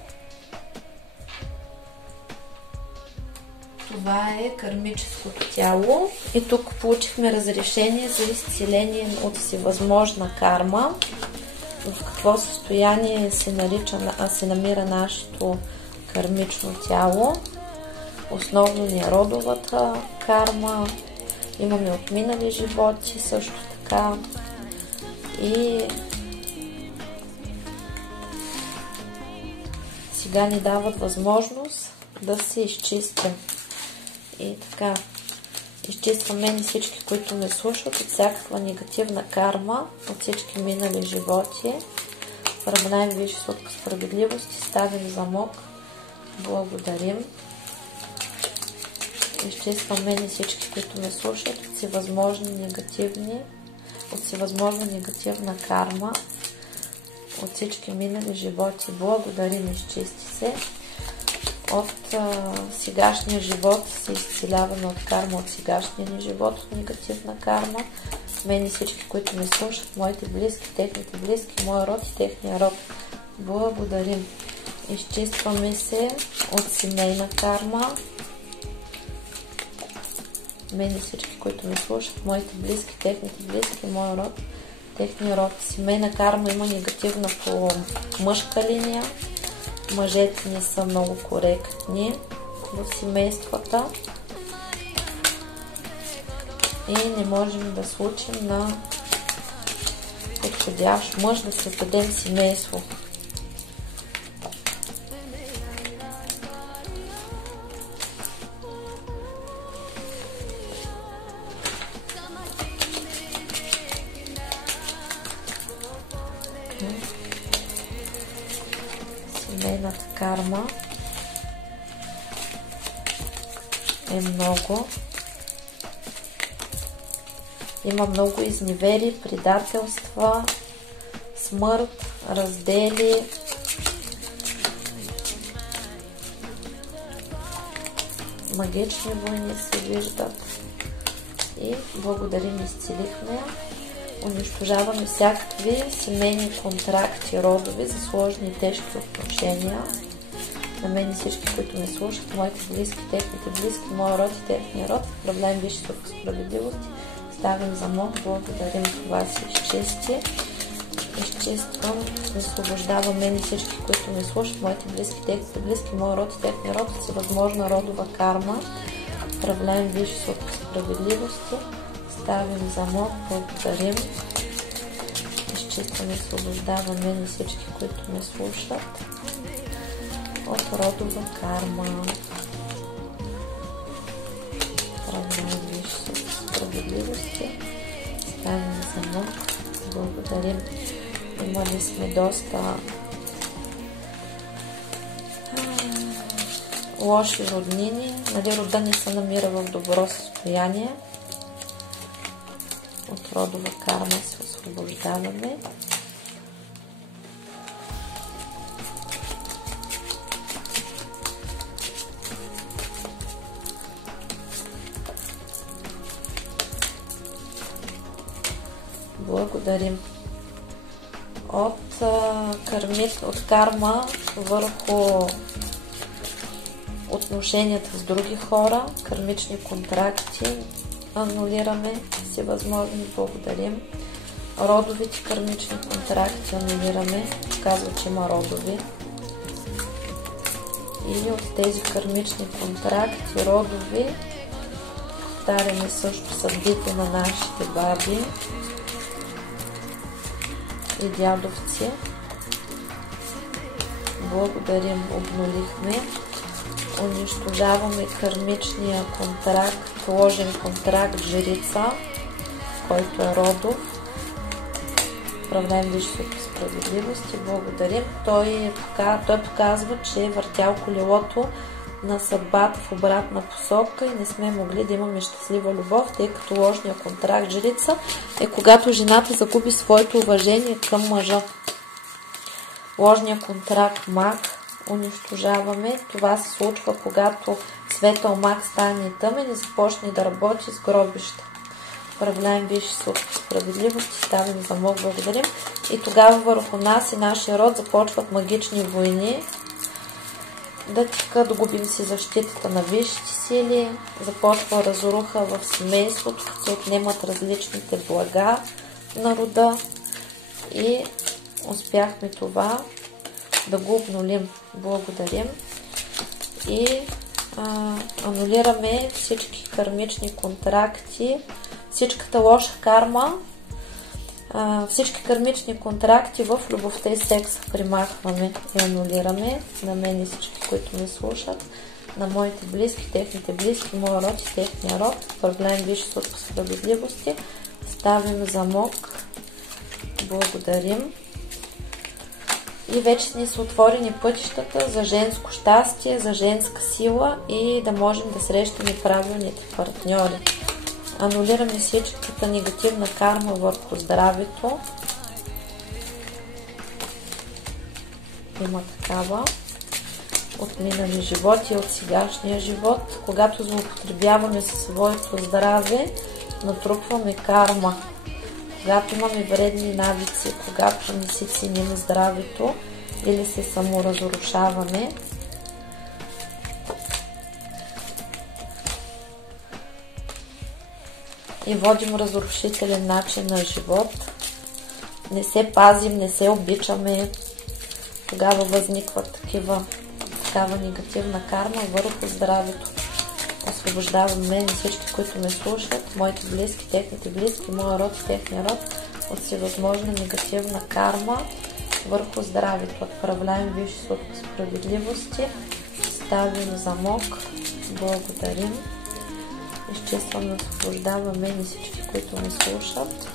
това е кармическото тяло и тук получихме разрешение за изцеление от всевъзможна карма. В какво състояние се намира нашето кармично тяло. Основно ни е родовата карма, имаме отминали животи също така и сега ни дават възможност да се изчистим. И така, изчиствам мен и всички, които ме слушат от всякаква негативна карма, от всички минали животи. Вправляем Висш Сух по справедливост и ставим замок. Благодарим. Изчиствам мен и всички, които ме слушат от всевъзможна негативна карма, от всички минали животи. Благодарим, изчисти се. От сегашния живот се изцеляваме от карма, от сегашния ни живот, от негативна карма. Мен и всички, които ме слушат, моите близки, техните близки, моя род и техния род. Благодарим. Изчистваме се от семейна карма. Мен и всички, които ме слушат, моите близки, техните близки, моя род, техния род. Семейна карма има негативна по мъжка линия. Мъжете не са много коректни в семействата и не можем да случим на подходящ мъж да създадем семейство. Семейната карма е много. Има много изневери, предателства, смърт, раздели. Магични войни се виждат. И благодарим, изцелихме. Унищожаваме всякакви семейни контракти, родови за сложни и тежки отношения. На мен и всички, които ме слушат, моите близки, техните близки, моя род и техния род, вправляем Висш Сух по справедливост, ставим замок, благодарим, това се изчисти. изчиствам, освобождавам мен и всички, които ме слушат, моите близки, техните близки, моя род и техния род, всевъзможна родова карма. Управляем висши справедливости, ставим замок, благодарим. Изчиствам и освобождавам мен и всички, които ме слушат от родова карма. Управляем висши справедливости, ставим замок, благодарим. Имали сме доста лоши роднини, нали, рода ни се намира в добро състояние. От родова карма се освобождаваме. Благодарим. От карма върху отношенията с други хора, кармични контракти, анулираме всевъзможни, благодарим. Родовите кармични контракти анулираме, казва, че има родови. И от тези кармични контракти, родови, повтаряме също съдбите на нашите баби и дядовци. Благодарим, обнулихме. Унищожаваме кармичния контракт, ложен контракт жрица, който е родов. Управляем висшата справедливост и благодарим. Той показва, че е въртял колелото на съдбата в обратна посока и не сме могли да имаме щастлива любов, тъй като ложния контракт жрица е когато жената загуби своето уважение към мъжа. Ложния контракт маг унищожаваме. Това се случва, когато светъл маг стане тъмен и започне да работи с гробища. Управляем висши справедливост и ставим замок, благодарим. И тогава върху нас и нашия род започват магични войни. Да губим си защитата на висшите сили, започва разруха в семейството, като се отнемат различните блага на рода и успяхме това да го обнулим. Благодарим и анулираме всички кармични контракти, всичката лоша карма, всички кармични контракти в любовта и секса примахваме и анулираме на мен и всички, които ме слушат, на моите близки, техните близки, моя род и техния род. Управляем висшата справедливости, ставим замок, благодарим. И вече ни са отворени пътищата за женско щастие, за женска сила и да можем да срещаме правилните партньори. Анулираме всичката негативна карма върху здравето. Има такава от минали животи и от сегашния живот. Когато злоупотребяваме със своето здраве, натрупваме карма. Когато имаме вредни навици, когато не си ценим здравето или се саморазрушаваме, и водим разрушителен начин на живот, не се пазим, не се обичаме, тогава възниква такава негативна карма върху здравето. Освобождавам мен и всички, които ме слушат, моите близки, техните близки, моя род и техния род от всевъзможна негативна карма върху здравето. Отправляем висши справедливости, ставим замок, благодарим. Изчиствам и освобождавам мен и всички, които ме слушат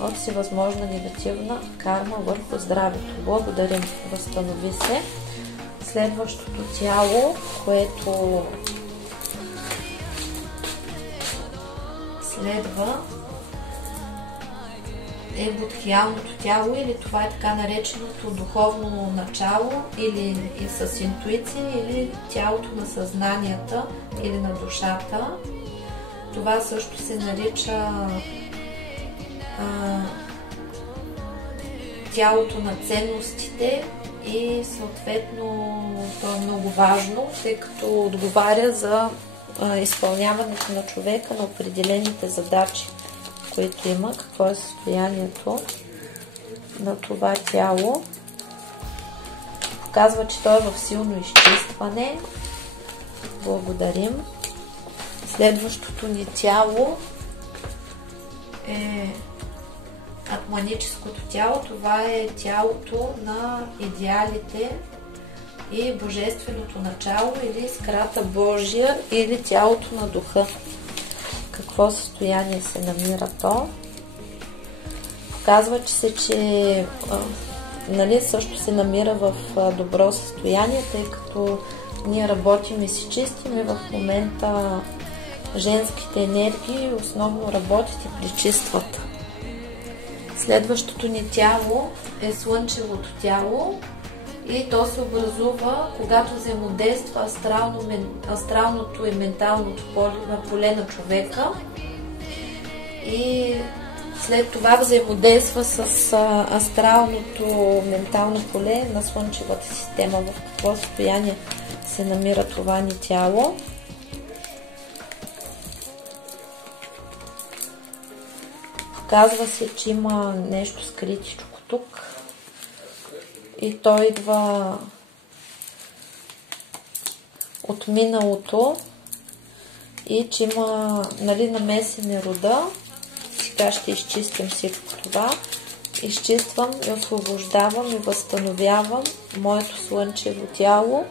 от всевъзможна негативна карма върху здравето. Благодарим, възстанови се. Следващото тяло, което следва, е будхиалното тяло, или това е така нареченото духовно начало, или и с интуиция, или тялото на съзнанията, или на душата. Това също се нарича тялото на ценностите и съответно то е много важно, тъй като отговаря за изпълняването на човека на определените задачи, които има, какво е състоянието на това тяло. Показва, че той е в силно изчистване. Благодарим. Следващото ни тяло е атманическото тяло. Това е тялото на идеалите и божественото начало, или искрата Божия, или тялото на духа. Какво състояние се намира то? Показва, че също се намира в добро състояние, тъй като ние работим и си чистим, и в момента женските енергии основно работят и пречистват. Следващото ни тяло е слънчевото тяло и то се образува, когато взаимодейства астралното и менталното поле на човека и след това взаимодейства с астралното ментално поле на слънчевата система. В какво състояние се намира това ни тяло? Казва се, че има нещо скритичко тук и то идва от миналото и че има намесени рода. Сега ще изчистим всичко това. Изчиствам и освобождавам и възстановявам моето слънчево тяло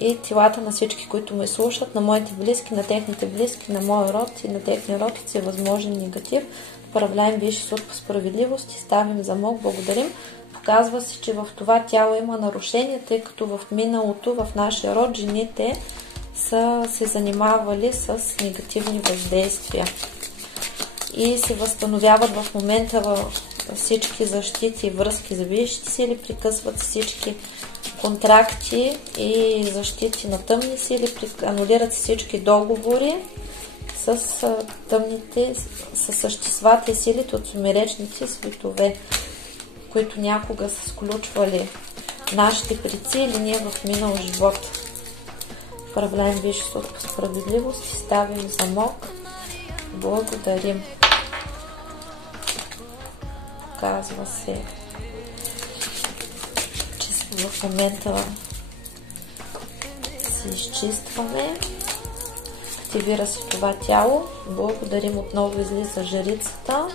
и телата на всички, които ме слушат, на моите близки, на техните близки, на моя род и на техния род, и възможен негатив. Управляем Висши суд по справедливост и ставим замок. Благодарим. Показва се, че в това тяло има нарушение, тъй като в миналото, в нашия род, жените са се занимавали с негативни въздействия и се възстановяват в момента във всички защити и връзки за висшите сили, прекъсват всички контракти и защити на тъмни сили, анулират всички договори с тъмните, с съществата и силите от сумеречните светове, които някога са сключвали нашите предци или ние в минал живот. Управляем Висши суд по справедливост и ставим замок. Благодарим. Казва се, че в момента се изчистваме. Активира се това тяло. Благодарим, отново излиза жрицата.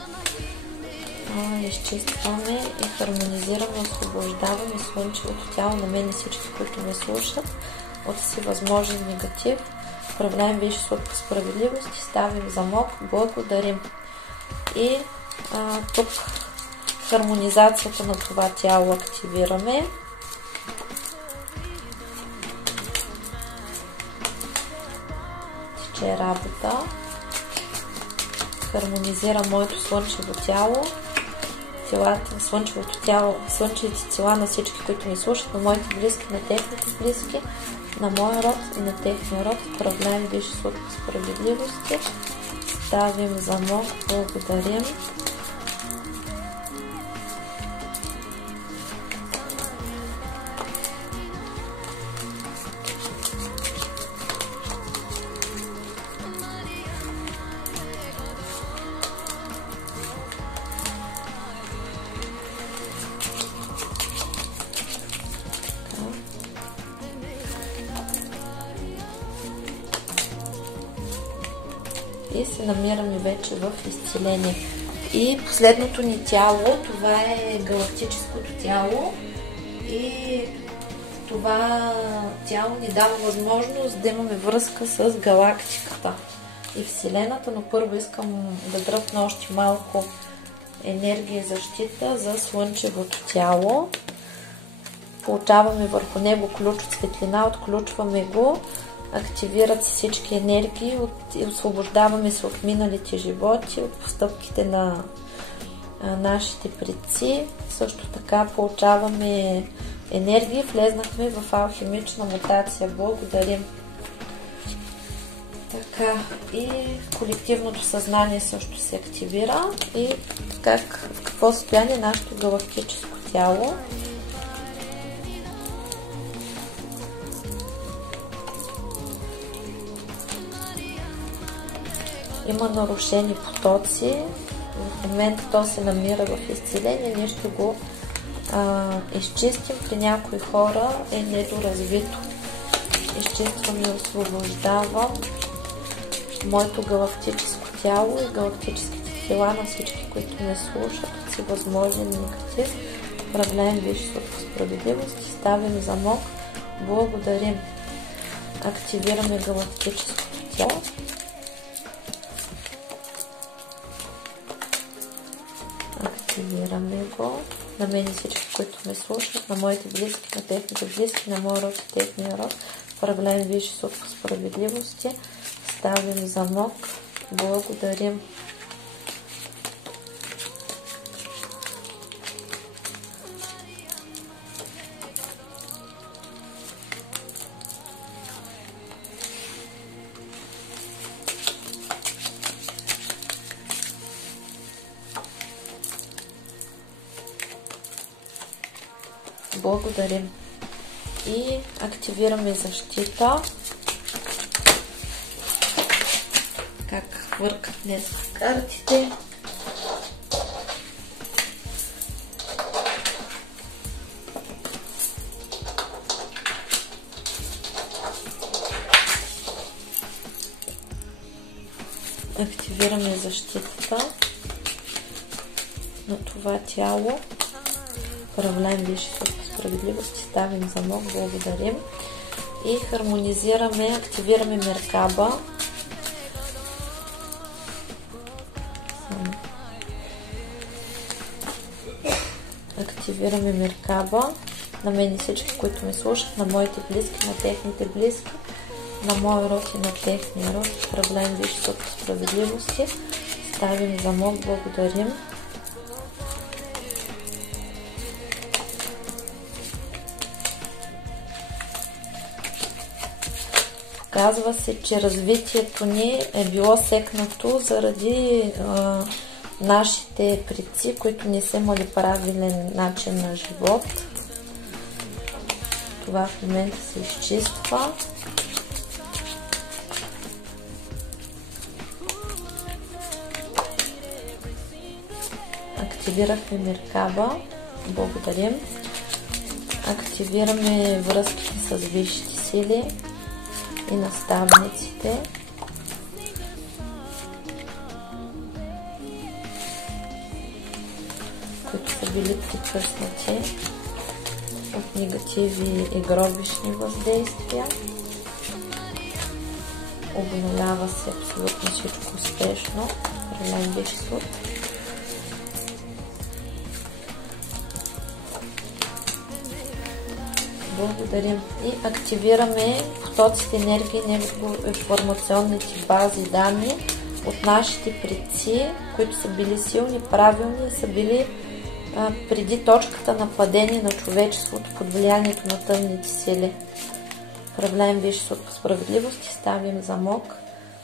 Изчистваме и хармонизираме, освобождаваме слънчевото тяло на мен и всички, които ме слушат, от всевъзможен негатив. Управляем Висши суд по справедливост и ставим замок. Благодарим. И тук хармонизацията на това тяло активираме. Тече работа. Хармонизира моето слънчево тяло, слънчевите тела на всички, които ми слушат, на моите близки, на техните близки, на моя род и на техния род. Управляем Висши суд по справедливости. Ставим замок. Благодарим. И се намираме вече в изцеление. И последното ни тяло, това е галактическото тяло. И това тяло ни дава възможност да имаме връзка с галактиката и Вселената, но първо искам да дръпна още малко енергия и защита за слънчевото тяло. Получаваме върху него ключ от светлина, отключваме го. Активират се всички енергии и освобождаваме се от миналите животи, от постъпките на нашите предци. Също така получаваме енергии. Влезнахме в алхимична мутация. Благодарим. Така, и колективното съзнание също се активира. И в какво състояние е нашето галактическо тяло. Има нарушени потоци в момента то се намира в изцеление, ние ще го изчистим. При някои хора е недоразвито. Изчиствам и освобождавам моето галактическо тяло и галактическите тела на всички, които ме слушат от всевъзможен негатив. Управляем висшето по справедливост и ставим замок. Благодарим. Активираме галактическото тяло. Активираме го. На мен и всички, които ме слушат, на моите близки, на техните близки, на моя род и техния род. Управляем висшето по справедливости. Ставим замок. Благодарим. Благодарим. И активираме защита. Как въркат днес картите. Активираме защитата на това тяло. Управляем висшето по справедливост и ставим замок. Благодарим. И хармонизираме, активираме Меркаба. Активираме Меркаба. На мен и всички, които ме слушат, на моите близки, на техните близки, на моя род и на техния род. Управляем висшето по справедливости. Ставим замок. Благодарим. Казва се, че развитието ни е било секнато заради нашите предци, които не са имали правилен начин на живот. Това в момента се изчиства. Активирахме Меркаба. Благодарим. Активираме връзките с висшите сили и наставниците. Които са били прекъснати от негативи и гробищни въздействия. Обновява се абсолютно всичко успешно. Управляем висшето. Благодарим. И активираме потоците енергии, информационните бази данни от нашите предци, които са били силни, правилни и са били преди точката на падение на човечеството под влиянието на тъмните сили. Управляем висшето по справедливост и ставим замок.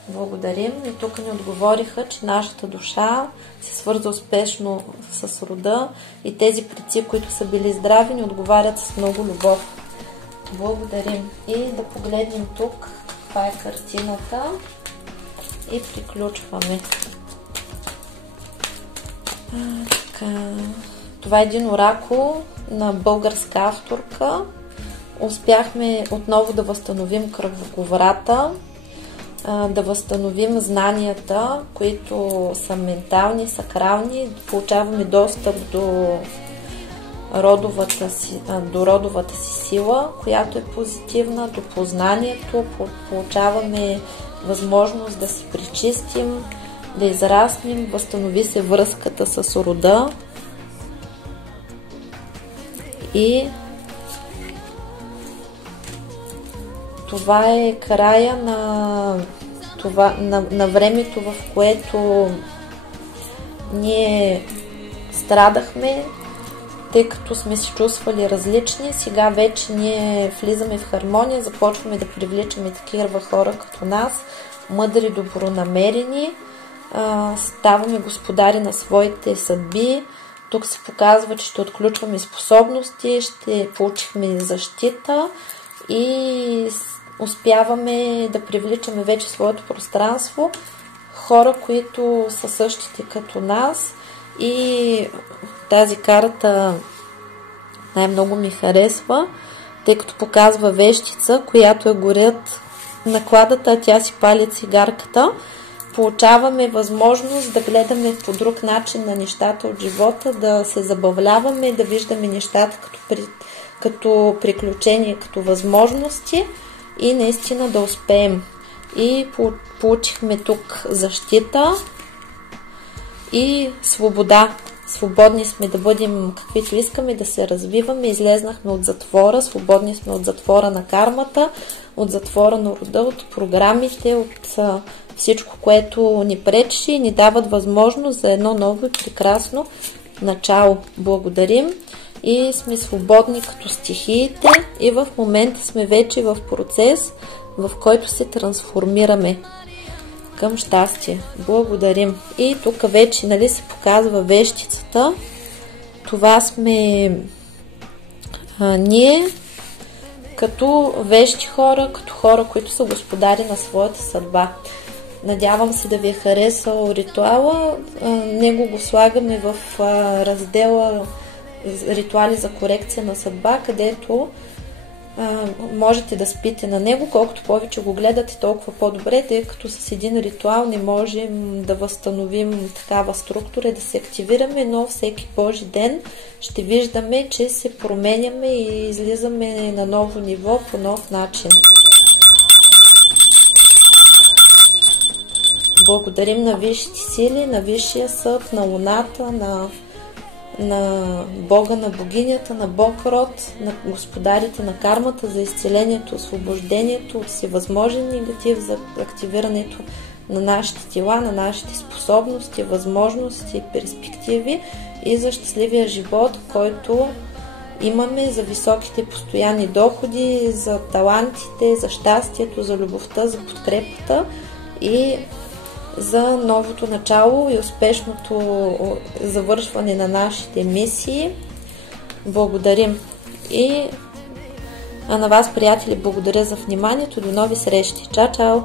Благодарим. И тук ни отговориха, че нашата душа се свърза успешно с рода и тези предци, които са били здрави, ни отговарят с много любов. Благодарим. И да погледнем тук каква е картината и приключваме. Това е един оракул на българска авторка. Успяхме отново да възстановим кръговрата, да възстановим знанията, които са ментални, сакрални. Получаваме достъп до родовата си сила, която е позитивна, до познанието. Получаваме възможност да се причистим, да израснем, възстанови се връзката с рода и това е края на времето, в което ние страдахме, тъй като сме се чувствали различни. Сега вече ние влизаме в хармония, започваме да привличаме такива хора като нас, мъдри, добронамерени, ставаме господари на своите съдби. Тук се показва, че ще отключваме способности, ще получихме защита и успяваме да привличаме вече своето пространство хора, които са същите като нас И тази карта най-много ми харесва, тъй като показва вещица, която горят накладата, а тя си пали цигарката. Получаваме възможност да гледаме по друг начин на нещата от живота, да се забавляваме, да виждаме нещата като приключения, като възможности и наистина да успеем. И получихме тук защита и свобода. Свободни сме да бъдем каквито искаме, да се развиваме. Излезнахме от затвора, свободни сме от затвора на кармата, от затвора на рода, от програмите, от всичко, което ни пречи и ни дават възможност за едно ново и прекрасно начало. Благодарим и сме свободни като стихиите и в момента сме вече в процес, в който се трансформираме към щастие. Благодарим. И тук вече, се показва вещицата. Това сме ние, като вещи хора, като хора, които са господари на своята съдба. Надявам се да ви е харесал ритуала. Него го слагаме в раздела ритуали за корекция на съдба, където можете да спите на него. Колкото повече го гледате, толкова по-добре, тъй като с един ритуал не можем да възстановим такава структура и да се активираме, но всеки Божи ден ще виждаме, че се променяме и излизаме на ново ниво по нов начин. Благодарим на висшите сили, на Висшия съд, на Луната, на Бога, на богинята, на Бог род, на господарите на кармата за изцелението, освобождението от всевъзможен негатив, за активирането на нашите тела, на нашите способности, възможности, перспективи и за щастливия живот, който имаме, за високите постоянни доходи, за талантите, за щастието, за любовта, за подкрепата и за новото начало и успешното завършване на нашите мисии. Благодарим. И на вас, приятели, благодаря за вниманието. До нови срещи. Чао, чао!